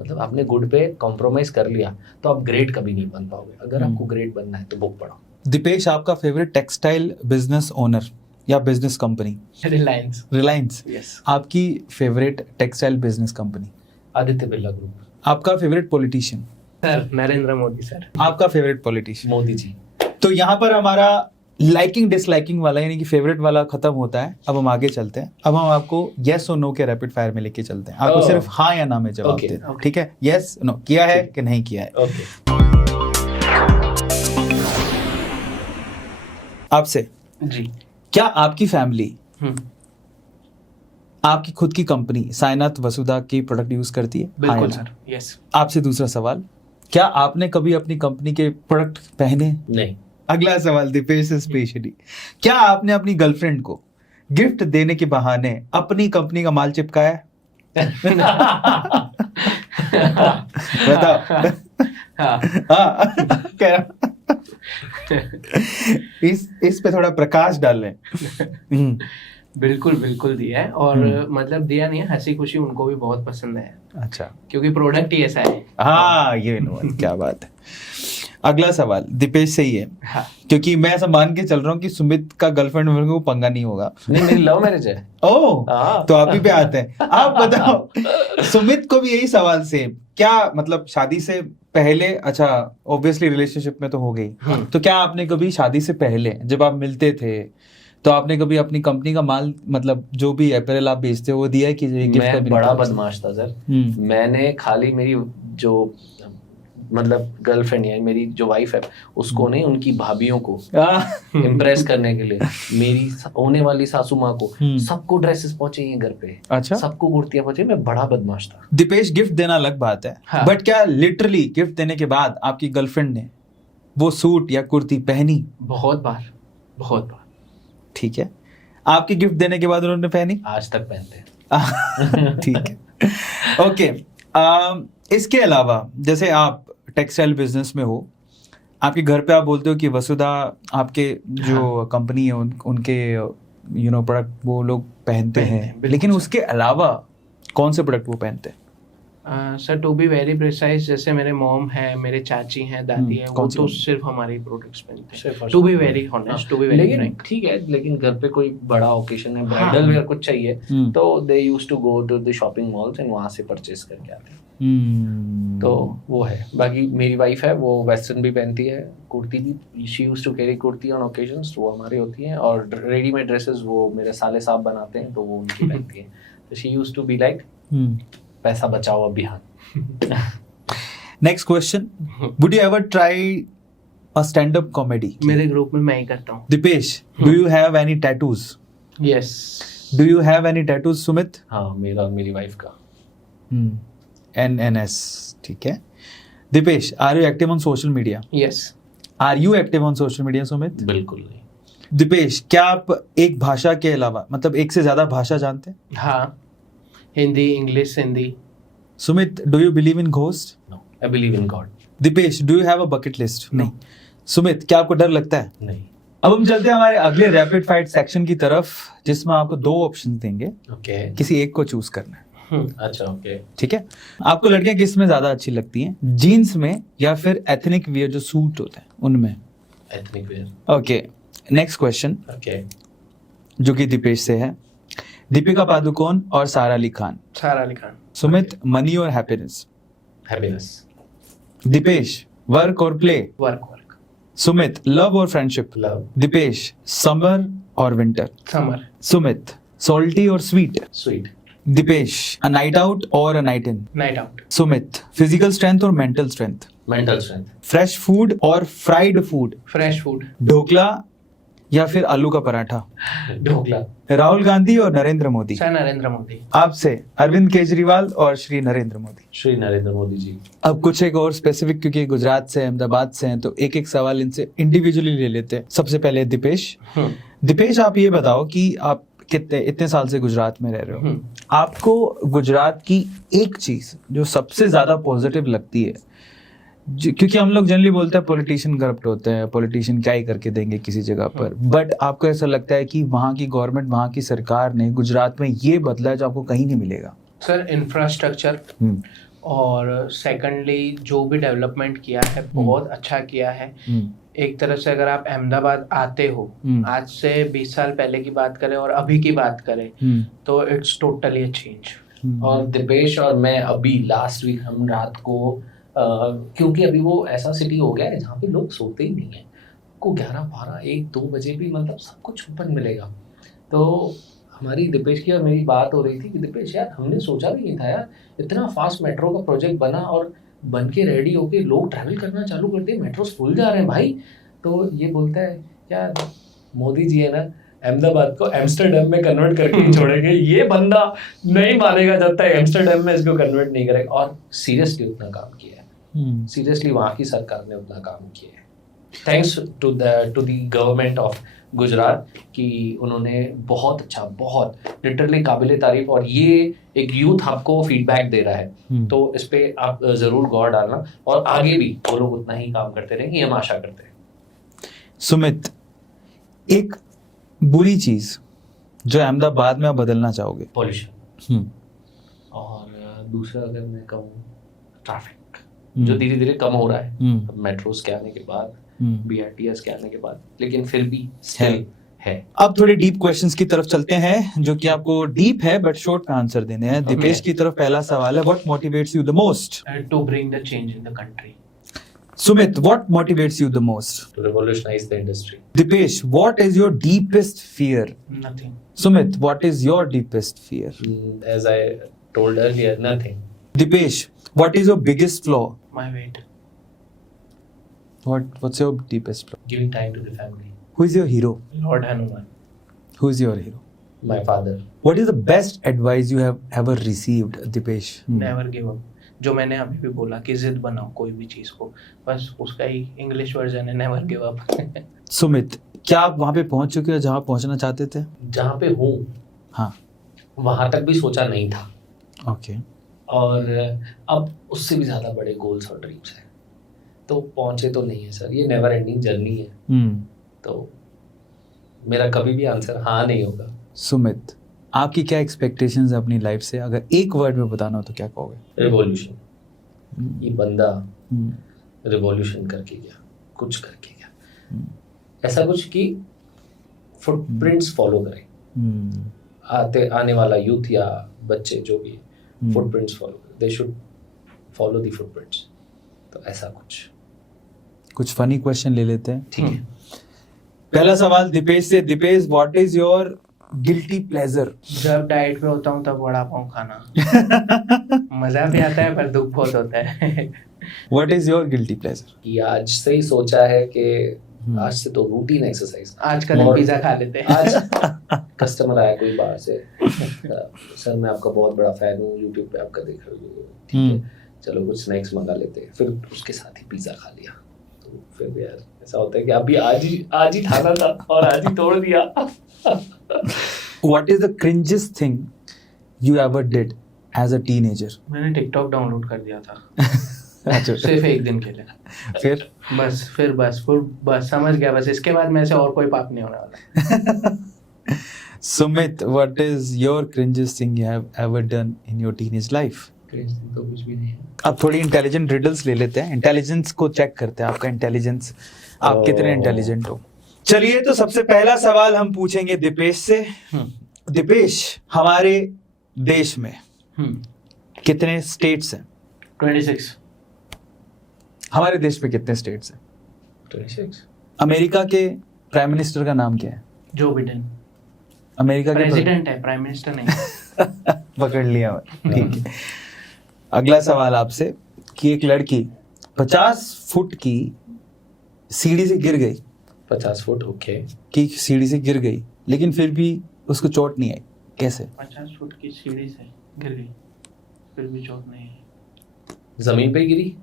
मतलब आपने गुड पे कॉम्प्रोमाइज कर लिया तो आप ग्रेट कभी नहीं बन पाओगे। अगर आपको ग्रेट बनना है तो बुक पढ़ो। दीपेश, आपका फेवरेट टेक्सटाइल बिजनेस ओनर या business company? Reliance. Reliance. Yes. आपकी favourite textile business company? Aditya Birla group. आपका favourite politician? Sir Narendra Modi sir. आपका फेवरेट पॉलिटिशियन? मोदी जी। तो यहाँ पर हमारा लाइकिंग डिसलाइकिंग वाला यानी कि फेवरेट वाला खत्म होता है। अब हम आगे चलते हैं। अब हम आपको यस और नो के रैपिड फायर में लेके चलते हैं। आपको सिर्फ हाँ या ना में जवाब Okay, देना, okay. ठीक है? यस नो, किया है कि नहीं किया है? ओके। आपसे, जी। क्या आपकी फैमिली हम्म, आपकी खुद की कंपनी साइनाथ वसुधा की प्रोडक्ट यूज करती है? हाँ या बिल्कुल ना? सर। यस। आपसे दूसरा सवाल, क्या आपने कभी अपनी कंपनी के प्रोडक्ट पहने? नहीं। अगला सवाल दीपेश से स्पेशली, क्या आपने अपनी गर्लफ्रेंड को गिफ्ट देने के बहाने अपनी कंपनी का माल चिपकाया है? बताओ। हाँ। हाँ, कह रहा इस पे थोड़ा प्रकाश डाल लें। बिल्कुल बिल्कुल दिया है, और मतलब दिया नहीं है, हंसी खुशी उनको भी बहुत पसंद है, अच्छा, क्योंकि प्रोडक्ट ही ऐसा है। हाँ ये क्या बात है। अगला सवाल दीपेश से ही है, हाँ। क्योंकि मैं ऐसा मान के चल रहा हूँ कि सुमित का गर्लफ्रेंड मेरे को पंगा नहीं होगा। नहीं, मेरी लव मैरिज है। ओह, हाँ। तो आप ही पे आते हैं। आप बताओ, सुमित को भी यही सवाल से, क्या मतलब शादी से पहले, अच्छा ऑब्वियसली रिलेशनशिप में तो हो गई, तो क्या आपने कभी शादी से पहले जब आप मिलते थे तो आपने कभी अपनी कंपनी का माल, मतलब जो भी अपैरल आप बेचते हो, वो दिया है कि गिफ्ट? मैं बड़ा बदमाश था सर। मैंने खाली मेरी जो मतलब गर्लफ्रेंड है, मेरी जो वाइफ है, उसको नहीं, उनकी भाभीियों को इम्प्रेस करने के लिए, मेरी होने वाली सासू माँ को, सबको ड्रेसेस पहुंचे हैं घर पे। अच्छा, सबको कुर्तियां पहुंचे। मैं बड़ा बदमाश था। दीपेश, गिफ्ट देना अलग बात है, हाँ। बट क्या लिटरली गिफ्ट देने के बाद आपकी गर्लफ्रेंड ने वो सूट या कुर्ती पहनी? बहुत बार, बहुत बार। ठीक है, आपके गिफ्ट देने के बाद उन्होंने पहनी? आज तक पहनते हैं। ठीक है, ओके। इसके अलावा जैसे आप टेक्सटाइल बिजनेस में हो, आपके घर पे आप बोलते हो कि वसुधा आपके जो कंपनी है उनके प्रोडक्ट वो लोग पहनते हैं, बिल्कुल लेकिन सर। उसके अलावा कौन से प्रोडक्ट वो पहनते हैं? Sir to be very precise, जैसे मेरे मॉम है, मेरे चाची हैं, दादी है, वो कौन सी तो company? सिर्फ हमारे प्रोडक्ट्स पहनते सिर्फ हैं। और टू बी सिर्फ। Very honest, to be very लेकिन फ्रैंक। ठीक है, लेकिन घर पे कोई बड़ा ओकेशन है, हाँ। ब्राइडल वेयर कुछ चाहिए, तो they used to go to the shopping malls and वहां से परचेज करके आते हैं। तो वो है। बाकी मेरी वाइफ है, वो वेस्टर्न भी पहनती है, कुर्ती भी, she used to carry kurti on occasions, वो हमारी होती हैं, और रेडीमेड ड्रेसेस वो मेरे साले साहब बनाते हैं, तो वो उनकी पहनती है। तो she used to be like पैसा बचाओ अभियान। Next question, would you ever try a stand up comedy? मेरे ग्रुप में मैं ही करता हूँ। Deepesh, do you have any tattoos? Yes. Do you have any tattoos Sumit? हाँ, मेरा और मेरी वाइफ का। NNS, ठीक है। Deepesh, are you active on social media? Yes. Are you active on social media Sumit? बिल्कुल नहीं। दीपेश, क्या आप एक भाषा के अलावा मतलब एक से ज्यादा भाषा जानते हैं? हाँ, Hindi, English, Hindi. Sumit, do you believe in ghost? No, I believe in God. Deepesh, do you have a bucket list? नहीं। सुमित, क्या आपको डर लगता है? नहीं। अब हम चलते हैं हमारे अगले रैपिड फाइट सेक्शन की तरफ, जिसमें आपको 2 ऑप्शन देंगे, ओके। किसी एक को चूज करना है। अच्छा, ओके। ठीक है, आपको लड़कियां किस में ज्यादा अच्छी लगती हैं, जीन्स में या फिर एथनिक वियर जो सूट होते हैं उनमें? Ethnic wear. Okay, next question okay. जो कि दीपेश से है, दीपिका पादुकोण और सारा अली खान। सारा अली खान। सुमित, मनी और हैप्पीनेस? हैप्पीनेस। दीपेश, वर्क और प्ले? वर्क। सुमित, लव और फ्रेंडशिप? लव। दीपेश, समर और विंटर? समर। सुमित, सॉल्टी और sweet? Sweet. Deepesh, a night out और a night in? Night out. Sumit, physical strength और mental strength? Mental strength. Fresh food और fried food? Fresh food. Dhokla या फिर आलू का पराठा? ढोकला। राहुल गांधी और नरेंद्र मोदी? सर नरेंद्र मोदी। आपसे अरविंद केजरीवाल और श्री नरेंद्र मोदी? श्री नरेंद्र मोदी जी। अब कुछ एक और स्पेसिफिक, क्योंकि गुजरात से, अहमदाबाद से हैं, तो एक एक सवाल इनसे इंडिविजुअली ले लेते हैं। सबसे पहले दीपेश, आप ये बताओ कि आप इतने साल से गुजरात में रह रहे हो, आपको गुजरात की एक चीज जो सबसे ज्यादा पॉजिटिव लगती है, क्योंकि हम लोग जनरली बोलते हैं पॉलिटिशियन करप्ट होते हैं, पॉलिटिशियन क्या ही करके देंगे किसी जगह पर, बट आपको ऐसा लगता है कि वहाँ की गवर्नमेंट, वहाँ की सरकार ने गुजरात में ये बदला है जो आपको कहीं नहीं मिलेगा? सर इंफ्रास्ट्रक्चर, और सेकंडली जो भी डेवलपमेंट किया है बहुत अच्छा किया है। एक तरह से अगर आप अहमदाबाद आते हो, आज से 20 साल पहले की बात करें और अभी की बात करें, तो इट्स टोटली अ चेंज। और दीपेश और मैं अभी लास्ट वीक हम रात को क्योंकि अभी वो ऐसा सिटी हो गया है जहाँ पे लोग सोते ही नहीं है, को 11, 12, 1, 2 बजे भी मतलब सब कुछ ओपन मिलेगा। तो हमारी दीपेश की और मेरी बात हो रही थी कि दीपेश यार, हमने सोचा भी नहीं था यार, इतना फास्ट मेट्रो का प्रोजेक्ट बना और बन के रेडी होके लोग ट्रैवल करना चालू करते हैं, मेट्रोस फुल जा रहे हैं भाई। तो ये बोलता है यार, मोदी जी है ना, अहमदाबाद को एम्स्टरडम में कन्वर्ट करके ही छोड़ेंगे, ये बंदा नहीं मानेगा जब तक एम्स्टरडम में इसको कन्वर्ट नहीं करेगा। और सीरियसली उतना काम किया है, सीरियसली वहाँ की सरकार ने उतना काम किया है, thanks to the government of Gujarat, कि उन्होंने बहुत अच्छा, बहुत लिटरली काबिले तारीफ। और ये एक यूथ आपको फीडबैक दे रहा है, तो इस पे आप जरूर गौर डालना, और आगे भी वो लोग उतना ही काम करते रहेंगे, हम आशा करते हैं। सुमित, एक बुरी चीज जो अहमदाबाद में आप बदलना चाहोगे? पॉल्यूशन। और दूसरा अगर मैं कहूँ, ट्रैफिक जो धीरे धीरे कम हो रहा है मेट्रोस के आने के बाद, BRTS के आने के बाद, लेकिन फिर भी स्टिल है। अब थोड़े डीप क्वेश्चंस की तरफ चलते हैं, जो कि आपको डीप है बट शॉर्ट में आंसर देने हैं। दीपेश की तरफ पहला सवाल है, what motivates you the most to bring the change in the country? Sumit, what motivates you the most to revolutionise the industry? Deepesh, what is your deepest fear? Nothing. Sumit, what is your deepest fear? As I told earlier, nothing. Deepesh, what is your biggest flaw? My weight. What's your deepest flaw? Giving time to the family. Who is your hero? Lord Hanuman. Who is your hero? My father. What is the best advice you have ever received, Dipesh? Never give up, जो मैंने अभी भी बोला कि जिद बनाओ कोई भी चीज को, बस उसका ही इंग्लिश वर्जन है नेवर गिव अप। सुमित, क्या आप वहां पे पहुंच चुके हो जहां पहुंचना चाहते थे? जहाँ पे हूँ, हाँ, वहां तक भी सोचा नहीं था, ओके। और अब उससे भी ज्यादा बड़े गोल्स और ड्रीम्स हैं, तो पहुंचे तो नहीं है सर, ये नेवर एंडिंग जर्नी है। तो मेरा कभी भी आंसर हाँ नहीं होगा। सुमित, आपकी क्या एक्सपेक्टेशंस है अपनी लाइफ से? अगर एक वर्ड में बताना हो तो क्या कहोगे? रिवॉल्यूशन। ये बंदा रिवॉल्यूशन करके गया, कुछ करके गया, ऐसा कुछ कि फुटप्रिंट्स फॉलो करें, आने वाला यूथ या बच्चे जो भी फुटप्रिंट्स फॉलो करें, they should follow the footprints. तो ऐसा कुछ फनी क्वेश्चन ले लेते हैं, ठीक है। पहला सवाल दीपेश से। Deepesh, what is your guilty pleasure? जब डाइट पे होता हूँ तब वड़ा पाव खाना। मजा भी आता है पर दुख बहुत होता है। What is your guilty pleasure? कि आज से ही सोचा है कि आज से तो रूटीन एक्सरसाइज, आज का दिन पिज्जा खा लेते हैं। आज कस्टमर आया कोई बाहर से, सर मैं आपका बहुत बड़ा फैन हूँ, यूट्यूब पे आपका देख रहा हूँ, ठीक है चलो कुछ स्नैक्स मंगा लेते हैं, फिर उसके साथ ही पिज्जा खा लिया, तो फिर यार ऐसा होता है कि अभी आज ही थाना था और आज ही तोड़ दिया। What is the cringiest thing you ever did as a teenager? मैंने टिकटॉक डाउनलोड कर दिया था अच्छा, सिर्फ एक दिन के लिए। फिर बस समझ गया, बस इसके बाद मेरे से और कोई पाप नहीं होने वाला। Sumit, what is your cringiest thing you have ever done in your teenage life? तो कुछ भी नहीं है। अब थोड़ी इंटेलिजेंट रिडल्स ले लेते हैं, इंटेलिजेंस को चेक करते हैं, आपका इंटेलिजेंस, आप कितने इंटेलिजेंट हो। चलिए, तो सबसे पहला सवाल हम पूछेंगे दीपेश से। दीपेश, हमारे देश में कितने स्टेट्स हैं? 26। हमारे देश में कितने स्टेट्स हैं? 26। अमेरिका के प्राइम मिनिस्टर का नाम क्या है? Joe Biden. अमेरिका के प्रेसिडेंट है, प्राइम मिनिस्टर नहीं। पकड़ लिया मैं, ठीक है। अगला सवाल आपसे कि एक लड़की 50 फुट की सीढ़ी से गिर गई। 50 फुट, ओके। की सीढ़ी से गिर गई, लेकिन फिर भी उसको चोट नहीं आई, कैसे? 50 फुट की सीढ़ी से गिर गई, फिर भी चोट नहीं आई। जमीन पे गिरी?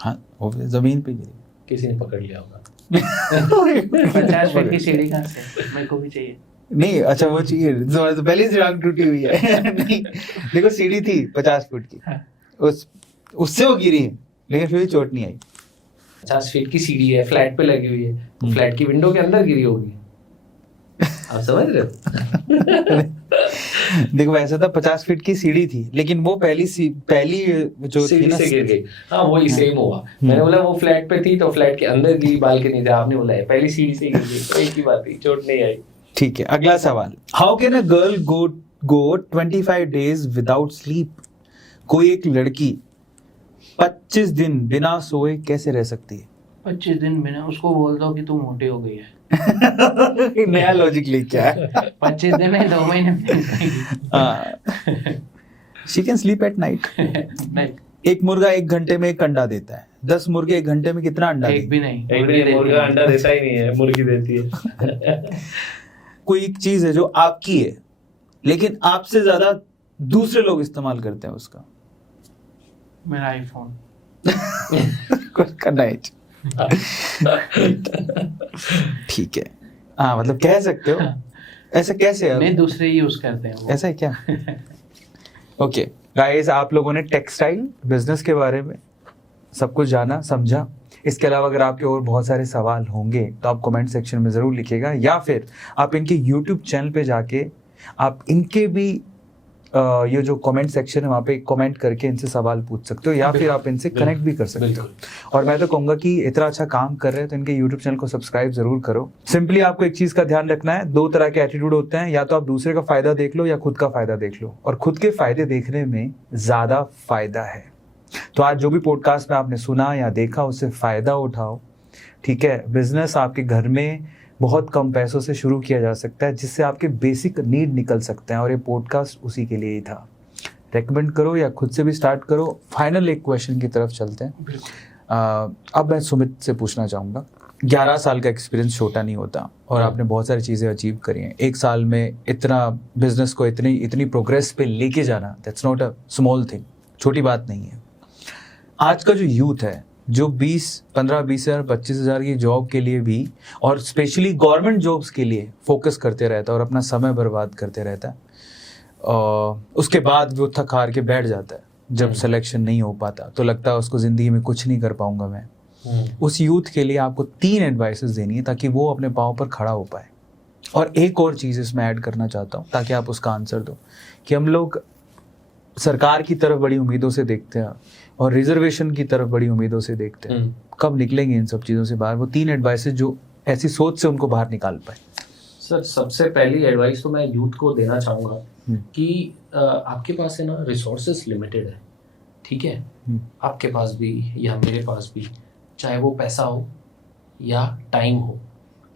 हाँ, वो जमीन पे गिरी। किसी ने पकड़ लिया होगा। 50 फुट की सीढ़ी कहाँ से? मेरे को भी चाहिए। नहीं, अच्छा वो चाहिए तो पहले से आंख टूटी हुई है। नहीं, देखो सीढ़ी थी 50 फुट की, उससे वो गिरी है, लेकिन फिर भी चोट नहीं आई। 50 फीट की सीढ़ी है, फ्लैट पे लगी हुई है, तो फ्लैट की विंडो के अंदर गिरी होगी। आप समझ रहे हो? देखो वैसे तो 50 फीट की सीढ़ी थी, लेकिन वो पहली जो थी सीढ़ी ना, से गिर गई। हाँ, वही सेम हुआ। मैंने बोला वो फ्लैट पे थी तो फ्लैट के अंदर गिरी, बालकनी थी। आपने बोला है पहली सीढ़ी से गिर गई, तो एक ही बात थी, चोट नहीं आई। ठीक है। अगला सवाल, how can a girl go 25 days without sleep? कोई एक लड़की 25 दिन बिना सोए कैसे रह सकती है? 25 दिन बिना, उसको बोल दो कि तू मोटी हो गई है। नया लॉजिक लेके आया। 25 दिन नहीं, 2 महीने में। She can sleep at night. नहीं, एक मुर्गा 1 घंटे में 1 अंडा देता है, 10 मुर्गे 1 घंटे में कितना अंडा एक भी नहीं। मुर्गा अंडा देता ही नहीं है, मुर्गी देती है। कोई एक चीज है जो आपकी है, लेकिन आपसे ज्यादा दूसरे लोग इस्तेमाल करते हैं उसका। मेरा आईफोन। करना है। ठीक है, हाँ, मतलब कह सकते हो। ऐसा कैसे है? नहीं, दूसरे यूज करते हैं वो। ऐसा है क्या? ओके गाइस, आप लोगों ने टेक्सटाइल बिजनेस के बारे में सब कुछ जाना, समझा। इसके अलावा अगर आपके और बहुत सारे सवाल होंगे तो आप कमेंट सेक्शन में ज़रूर लिखिएगा, या फिर आप इनके यूट्यूब चैनल पे जाके आप इनके भी ये जो कमेंट सेक्शन है वहाँ पे कमेंट करके इनसे सवाल पूछ सकते हो, या फिर आप इनसे कनेक्ट भी कर सकते हो। और मैं तो कहूँगा कि इतना अच्छा काम कर रहे हैं तो इनके यूट्यूब चैनल को सब्सक्राइब जरूर करो। सिंपली आपको एक चीज़ का ध्यान रखना है, 2 तरह के एटीट्यूड होते हैं, या तो आप दूसरे का फ़ायदा देख लो या खुद का फ़ायदा देख लो, और खुद के फ़ायदे देखने में ज़्यादा फ़ायदा है। तो आज जो भी पॉडकास्ट में आपने सुना या देखा उससे फ़ायदा उठाओ, ठीक है। बिजनेस आपके घर में बहुत कम पैसों से शुरू किया जा सकता है, जिससे आपके बेसिक नीड निकल सकते हैं, और ये पॉडकास्ट उसी के लिए ही था। रेकमेंड करो या खुद से भी स्टार्ट करो। फाइनल एक क्वेश्चन की तरफ चलते हैं। अब मैं सुमित से पूछना चाहूँगा, 11 साल का एक्सपीरियंस छोटा नहीं होता, और आपने बहुत सारी चीज़ें अचीव करी हैं। 1 साल में इतना बिजनेस को इतनी प्रोग्रेस पे लेके जाना, that's not a small thing, छोटी बात नहीं है। आज का जो यूथ है, जो 15-20 हज़ार 25 हज़ार की जॉब के लिए भी, और स्पेशली गवर्नमेंट जॉब्स के लिए फोकस करते रहता है और अपना समय बर्बाद करते रहता है, उसके बाद वो थक हार के बैठ जाता है। जब सिलेक्शन नहीं हो पाता तो लगता है उसको ज़िंदगी में कुछ नहीं कर पाऊंगा मैं। उस यूथ के लिए आपको 3 एडवाइसेस देनी है ताकि वो अपने पाँव पर खड़ा हो पाए। और एक और चीज़ इसमें ऐड करना चाहता हूँ ताकि आप उसका आंसर दो, कि हम लोग सरकार की तरफ बड़ी उम्मीदों से देखते हैं और रिजर्वेशन की तरफ बड़ी उम्मीदों से देखते हैं। कब निकलेंगे इन सब चीज़ों से बाहर? वो 3 एडवाइसेस जो ऐसी सोच से उनको बाहर निकाल पाए। सर, सबसे पहली एडवाइस तो मैं यूथ को देना चाहूँगा कि आपके पास है ना रिसोर्सेस लिमिटेड है, ठीक है। आपके पास भी या मेरे पास भी, चाहे वो पैसा हो या टाइम हो,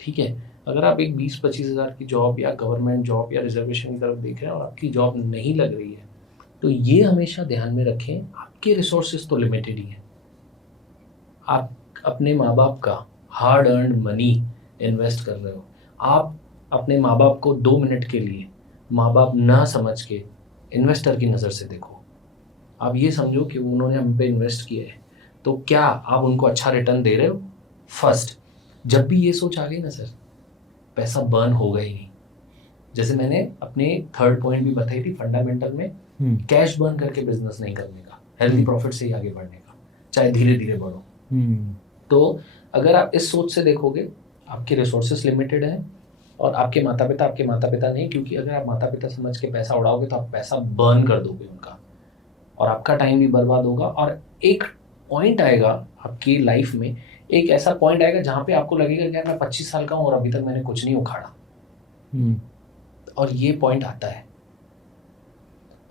ठीक है। अगर आप एक 20-25 हज़ार की जॉब या गवर्नमेंट जॉब या रिजर्वेशन की तरफ देख रहे हैं और आपकी जॉब नहीं लग रही है, तो ये हमेशा ध्यान में रखें, आपके रिसोर्सेज तो लिमिटेड ही हैं। आप अपने माँ बाप का हार्ड अर्न मनी इन्वेस्ट कर रहे हो। आप अपने माँ बाप को 2 मिनट के लिए माँ बाप ना समझ के इन्वेस्टर की नज़र से देखो। आप ये समझो कि उन्होंने हम पे इन्वेस्ट किया है, तो क्या आप उनको अच्छा रिटर्न दे रहे हो? फर्स्ट। जब भी ये सोच आ गई ना सर, पैसा बर्न होगा ही नहीं। जैसे मैंने अपने थर्ड पॉइंट भी बताई थी फंडामेंटल में, कैश बर्न करके बिजनेस नहीं करने का, हेल्दी प्रॉफिट से ही आगे बढ़ने का, चाहे धीरे धीरे बढ़ो। तो अगर आप इस सोच से देखोगे, आपके रिसोर्सेस लिमिटेड हैं और आपके माता पिता नहीं, क्योंकि अगर आप माता पिता समझ के पैसा उड़ाओगे तो आप पैसा बर्न कर दोगे उनका, और आपका टाइम भी बर्बाद होगा। और एक पॉइंट आएगा आपकी लाइफ में, एक ऐसा पॉइंट आएगा जहाँ पे आपको लगेगा कि यार मैं 25 साल का हूँ और अभी तक मैंने कुछ नहीं उखाड़ा। और ये पॉइंट आता है,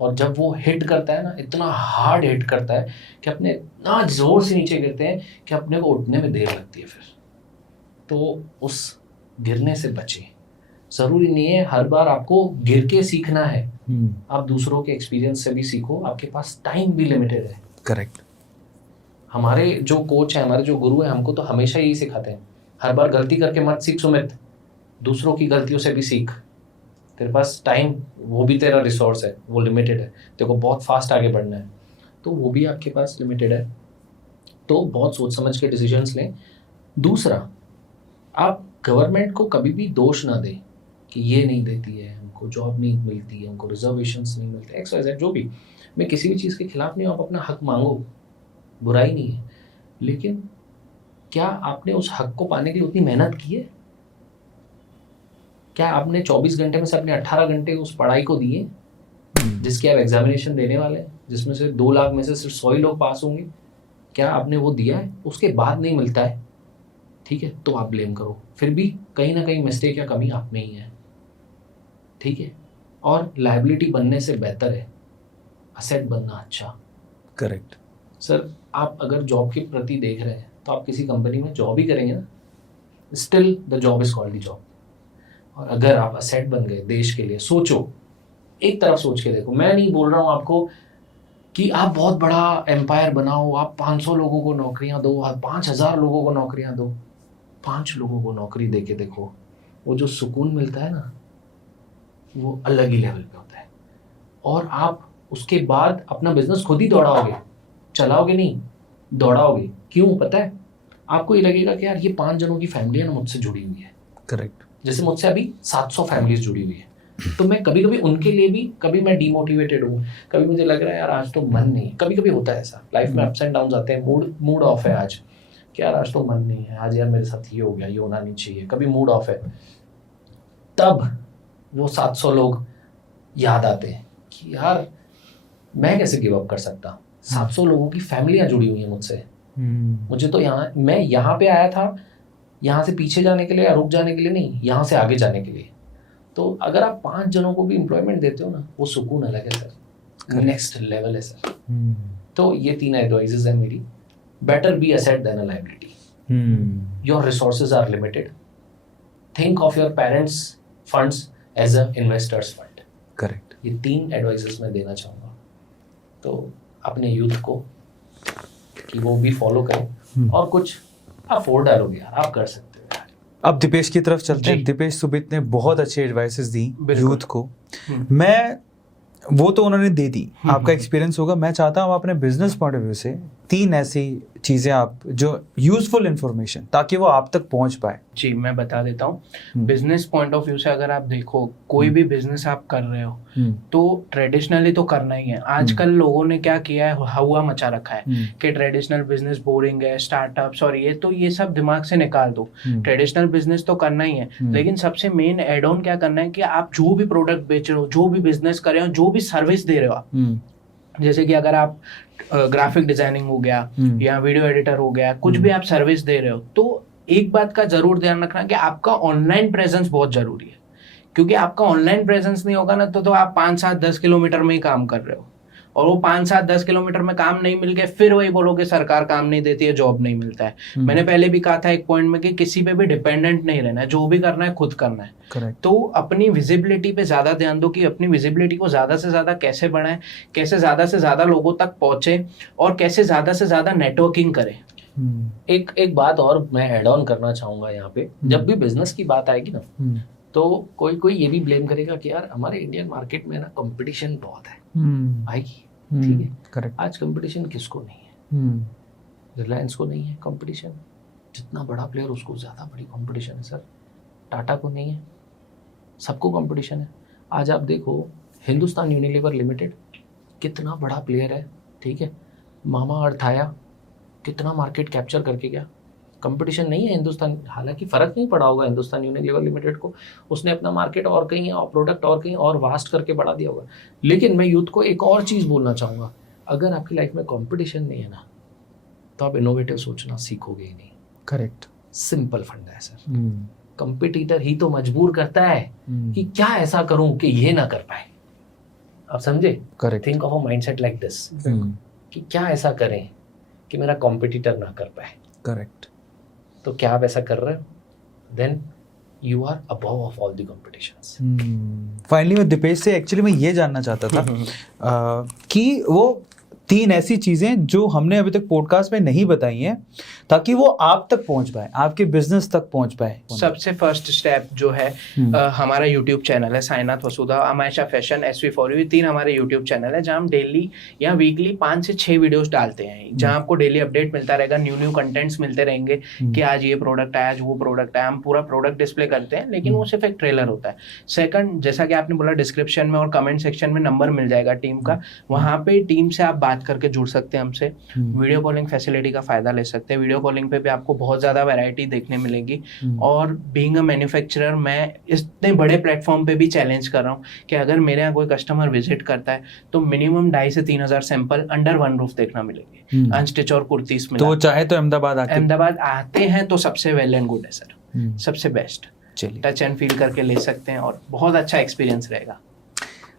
और जब वो हिट करता है ना, इतना हार्ड हिट करता है कि अपने इतना जोर से नीचे गिरते हैं कि अपने को उठने में देर लगती है फिर। तो उस गिरने से बचे। जरूरी नहीं है हर बार आपको गिर के सीखना है, आप दूसरों के एक्सपीरियंस से भी सीखो, आपके पास टाइम भी लिमिटेड है। करेक्ट। हमारे जो कोच है, हमारे जो गुरु है, हमको तो हमेशा यही सिखाते हैं, हर बार गलती करके मत सीख सुमित, दूसरों की गलतियों से भी सीख। तेरे पास टाइम, वो भी तेरा रिसोर्स है, वो लिमिटेड है, तेरे को बहुत फास्ट आगे बढ़ना है, तो वो भी आपके पास लिमिटेड है। तो बहुत सोच समझ के डिसीजंस लें। दूसरा, आप गवर्नमेंट को कभी भी दोष ना दें कि ये नहीं देती है, हमको जॉब नहीं मिलती है, हमको रिजर्वेशंस नहीं मिलते, XYZ जो भी। मैं किसी भी चीज़ के खिलाफ नहीं हूँ, आप अपना हक मांगो, बुराई नहीं है, लेकिन क्या आपने उस हक को पाने के लिए उतनी मेहनत की है? क्या आपने 24 घंटे में से अपने 18 घंटे उस पढ़ाई को दिए जिसके आप एग्जामिनेशन देने वाले हैं, जिसमें से 2 लाख में से सिर्फ 100 ही लोग पास होंगे? क्या आपने वो दिया है? उसके बाद नहीं मिलता है, ठीक है, तो आप ब्लेम करो। फिर भी कहीं ना कहीं मिस्टेक या कमी आप में ही है, ठीक है। और लायबिलिटी बनने से बेहतर है असेट बनना अच्छा। करेक्ट। सर, आप अगर जॉब के प्रति देख रहे हैं तो आप किसी कंपनी में जॉब ही करेंगे ना, still the job is called the job. और अगर आप असेट बन गए देश के लिए, सोचो, एक तरफ सोच के देखो, मैं नहीं बोल रहा हूँ आपको कि आप बहुत बड़ा एम्पायर बनाओ, आप 500 लोगों को नौकरियां दो, आप 5000 लोगों को नौकरियां दो। 5 लोगों को नौकरी दे के देखो, वो जो सुकून मिलता है ना, वो अलग ही लेवल पे होता है। और आप उसके बाद अपना बिजनेस खुद ही दौड़ाओगे, चलाओगे नहीं, दौड़ाओगे। क्यों पता है? आपको ये लगेगा कि यार ये 5 जनों की फैमिली है ना मुझसे जुड़ी हुई है। करेक्ट। जैसे मुझसे अभी 700 फैमिलीज जुड़ी हुई है, तो मैं कभी कभी उनके लिए भी, कभी मैं डीमोटिवेटेड हूँ, कभी मुझे लग रहा है यार आज तो मन नहीं है। कभी कभी होता है ऐसा, लाइफ में अप्स एंड डाउन आते हैं, मूड ऑफ है आज, कि यार आज तो मन नहीं है, आज यार मेरे साथ ये हो गया, ये होना नहीं चाहिए, कभी मूड ऑफ है। तब वो 700 लोग याद आते हैं कि यार मैं कैसे गिव अप कर सकता हूँ, 700 लोगों की फैमिलियाँ जुड़ी हुई हैं मुझसे। मुझे तो मैं यहाँ पे आया था, यहाँ से पीछे जाने के लिए या रुक जाने के लिए नहीं, यहाँ से आगे जाने के लिए। तो अगर आप 5 जनों को भी एम्प्लॉयमेंट देते हो ना, वो सुकून अलग है सर, नेक्स्ट लेवल है सर। तो ये 3 एडवाइजेस है मेरी। Better be asset than a liability. Your resources are limited. Think of your parents funds as a investors fund. Correct. ये 3 एडवाइजेस मैं देना चाहूँगा तो अपने यूथ को, कि वो भी फॉलो करें और कुछ अफोर्ड डालोगे यार, आप कर सकते हो यार। अब दीपेश की तरफ चलते हैं। जी। दीपेश सुबित ने बहुत अच्छी एडवाइसेस दी बिल्कुल। यूथ को। मैं वो तो उन्होंने दे दी, आपका एक्सपीरियंस होगा। मैं चाहता हूँ अपने बिजनेस पॉइंट ऑफ व्यू से 3 ऐसी चीजें आप जो यूजफुल इंफॉर्मेशन, ताकि वो आप तक पहुंच पाए। जी, मैं बता देता हूँ। बिजनेस पॉइंट ऑफ व्यू से अगर आप देखो, कोई भी बिजनेस आप कर रहे हो तो ट्रेडिशनली तो करना ही है। आजकल लोगों ने क्या किया है, हवा मचा रखा है कि ट्रेडिशनल बिजनेस बोरिंग है, स्टार्टअप्स और ये, तो ये सब दिमाग से निकाल दो। ट्रेडिशनल बिजनेस तो करना ही है, लेकिन सबसे मेन एड ऑन क्या करना है कि आप जो भी प्रोडक्ट बेच रहे हो, जो भी बिजनेस कर रहे हो, जो भी सर्विस दे रहे हो आप, जैसे कि अगर आप ग्राफिक डिजाइनिंग हो गया या वीडियो एडिटर हो गया, कुछ भी आप सर्विस दे रहे हो, तो एक बात का जरूर ध्यान रखना कि आपका ऑनलाइन प्रेजेंस बहुत जरूरी है। क्योंकि आपका ऑनलाइन प्रेजेंस नहीं होगा ना, तो आप 5-7-10 किलोमीटर में ही काम कर रहे हो, और वो 5-7-10 किलोमीटर में काम नहीं मिल के फिर वही बोलोगे सरकार काम नहीं देती है, जॉब नहीं मिलता है। मैंने पहले भी कहा था एक पॉइंट में कि किसी पे भी डिपेंडेंट नहीं रहना है, जो भी करना है खुद करना है। Correct. तो अपनी विजिबिलिटी पे ज्यादा ध्यान दो कि अपनी विजिबिलिटी को ज्यादा से ज्यादा कैसे बढ़ाएं, कैसे ज्यादा से ज्यादा लोगों तक पहुंचे, और कैसे ज्यादा से ज्यादा नेटवर्किंग करें। एक बात और मैं ऐड ऑन करना चाहूंगा यहाँ पे, जब भी बिजनेस की बात आएगी ना, तो कोई ये भी ब्लेम करेगा कि यार हमारे इंडियन मार्केट में ना कंपटीशन बहुत है, आएगी, ठीक है। करेक्ट। आज कंपटीशन किसको नहीं है? रिलायंस को नहीं है कंपटीशन, जितना बड़ा प्लेयर उसको ज़्यादा बड़ी कंपटीशन है सर। टाटा को नहीं है, सबको कंपटीशन है। आज आप देखो हिंदुस्तान यूनिलीवर लिमिटेड कितना बड़ा प्लेयर है, ठीक है। मामा अर्थ आया, कितना मार्केट कैप्चर करके गया। कंपटीशन नहीं है हिंदुस्तान, हालांकि फ़र्क नहीं पड़ा होगा हिंदुस्तान यूनिलीवर लिमिटेड को, उसने अपना मार्केट और कहीं और प्रोडक्ट और कहीं और वास्ट करके बढ़ा दिया होगा। लेकिन मैं यूथ को एक और चीज़ बोलना चाहूँगा, अगर आपकी लाइफ में कंपटीशन नहीं है ना, तो आप इनोवेटिव सोचना सीखोगे ही नहीं। करेक्ट, सिंपल फंडा है सर। कंपटीटर ही तो मजबूर करता है कि क्या ऐसा करूं कि ये ना कर पाए। आप समझे? Correct. Think of a mindset like this, कि क्या ऐसा करें कि मेरा कॉम्पिटिटर ना कर पाए। करेक्ट। तो क्या आप ऐसा कर रहे हो? Then you are above of all the competitions. Finally मैं दीपेश से एक्चुअली मैं ये जानना चाहता था कि वो 3 ऐसी चीजें जो हमने अभी तक पॉडकास्ट में नहीं बताई हैं ताकि वो आप तक पहुंच पाए, आपके बिजनेस तक पहुंच पाए। सबसे फर्स्ट स्टेप जो है हमारा यूट्यूब चैनल है, साइनाथ वसुधा, अमायशा फैशन, SV4U, ये 3 हमारे यूट्यूब चैनल है जहां हम डेली या वीकली 5 से 6 वीडियोस डालते हैं, जहां आपको डेली अपडेट मिलता रहेगा, न्यू कंटेंट्स मिलते रहेंगे कि आज ये प्रोडक्ट आया, आज वो प्रोडक्ट आया। हम पूरा प्रोडक्ट डिस्प्ले करते हैं, लेकिन वो सिर्फ एक ट्रेलर होता है। सेकंड, जैसा कि आपने बोला, डिस्क्रिप्शन में और कमेंट सेक्शन में नंबर मिल जाएगा टीम का, वहां पे टीम से आप बात करके जुड़ सकते हैं हमसे। वीडियो कॉलिंग फैसिलिटी का फायदा ले सकते हैं। वीडियो कॉलिंग पे भी आपको बहुत ज़्यादा वैरायटी देखने मिलेगी। और बीइंग अ मैन्युफैक्चरर, मैं इतने बड़े प्लेटफॉर्म पे भी चैलेंज कर रहा हूँ कि अगर मेरे यहाँ कोई कस्टमर विजिट करता है तो मिनिमम 2,500 से 3,000 सैंपल अंडर वन रूफ देखना मिलेंगे, अनस्टिच और कुर्तीस में। तो चाहे तो अहमदाबाद आते हैं तो सबसे वेल एंड गुड है सर, सबसे बेस्ट। चलिए, टच एंड फील करके ले सकते हैं और बहुत अच्छा एक्सपीरियंस रहेगा।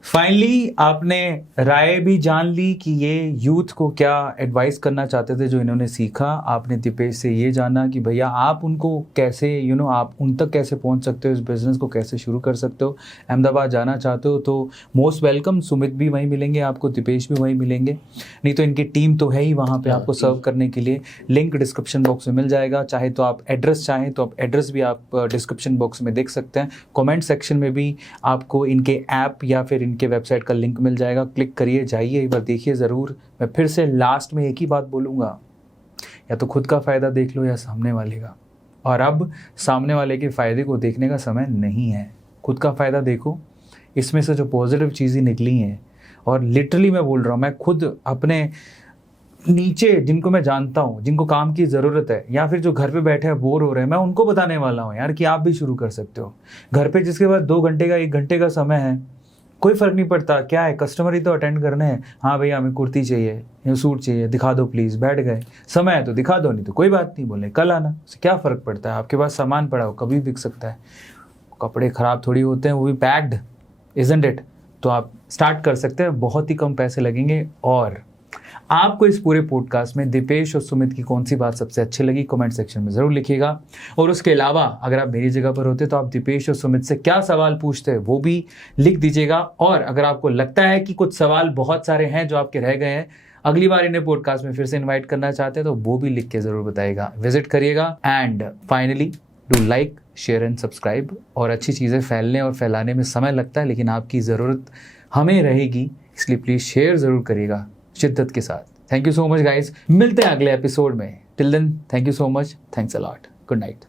फाइनली आपने राय भी जान ली कि ये यूथ को क्या एडवाइस करना चाहते थे जो इन्होंने सीखा। आपने दीपेश से ये जाना कि भैया आप उनको कैसे आप उन तक कैसे पहुंच सकते हो, इस बिज़नेस को कैसे शुरू कर सकते हो। अहमदाबाद जाना चाहते हो तो मोस्ट वेलकम, सुमित भी वहीं मिलेंगे आपको, दीपेश भी वहीं मिलेंगे, नहीं तो इनकी टीम तो है ही वहाँ पे आपको सर्व करने के लिए। लिंक डिस्क्रिप्शन बॉक्स में मिल जाएगा, चाहे तो आप एड्रेस चाहें तो आप एड्रेस भी आप डिस्क्रिप्शन बॉक्स में देख सकते हैं। कमेंट सेक्शन में भी आपको इनके ऐप या फिर इनके वेबसाइट का लिंक मिल जाएगा, क्लिक करिए, जाइए, एक बार देखिए ज़रूर। मैं फिर से लास्ट में एक ही बात बोलूँगा, या तो खुद का फ़ायदा देख लो या सामने वाले का। और अब सामने वाले के फ़ायदे को देखने का समय नहीं है, खुद का फ़ायदा देखो। इसमें से जो पॉजिटिव चीज़ें निकली हैं, और लिटरली मैं बोल रहा हूँ, मैं खुद अपने नीचे जिनको मैं जानता हूँ, जिनको काम की ज़रूरत है या फिर जो घर पे बैठे हैं बोर हो रहे हैं, मैं उनको बताने वाला हूँ यार कि आप भी शुरू कर सकते हो। घर पे जिसके पास 2 घंटे का 1 घंटे का समय है, कोई फ़र्क नहीं पड़ता, क्या है, कस्टमर ही तो अटेंड करने हैं। हाँ भैया हमें कुर्ती चाहिए या सूट चाहिए, दिखा दो प्लीज़, बैठ गए। समय है तो दिखा दो, नहीं तो कोई बात नहीं, बोले कल आना, उससे क्या फ़र्क पड़ता है। आपके पास सामान पड़ा हो, कभी बिक सकता है। कपड़े ख़राब थोड़ी होते हैं, वो भी पैक्ड, इज़न्ट इट। तो आप स्टार्ट कर सकते हैं, बहुत ही कम पैसे लगेंगे। और आपको इस पूरे पॉडकास्ट में दीपेश और सुमित की कौन सी बात सबसे अच्छी लगी, कमेंट सेक्शन में ज़रूर लिखिएगा। और उसके अलावा अगर आप मेरी जगह पर होते तो आप दीपेश और सुमित से क्या सवाल पूछते वो भी लिख दीजिएगा। और अगर आपको लगता है कि कुछ सवाल बहुत सारे हैं जो आपके रह गए हैं, अगली बार इन्हें पॉडकास्ट में फिर से इन्वाइट करना चाहते हैं, तो वो भी लिख के ज़रूर बताइएगा, विजिट करिएगा। And finally do like, share and subscribe. और अच्छी चीज़ें फैलने और फैलाने में समय लगता है, लेकिन आपकी ज़रूरत हमें रहेगी, इसलिए प्लीज़ शेयर ज़रूर करिएगा शिद्दत के साथ। Thank you so much guys, मिलते हैं अगले एपिसोड में। Till then, thank you so much, thanks a lot, good night.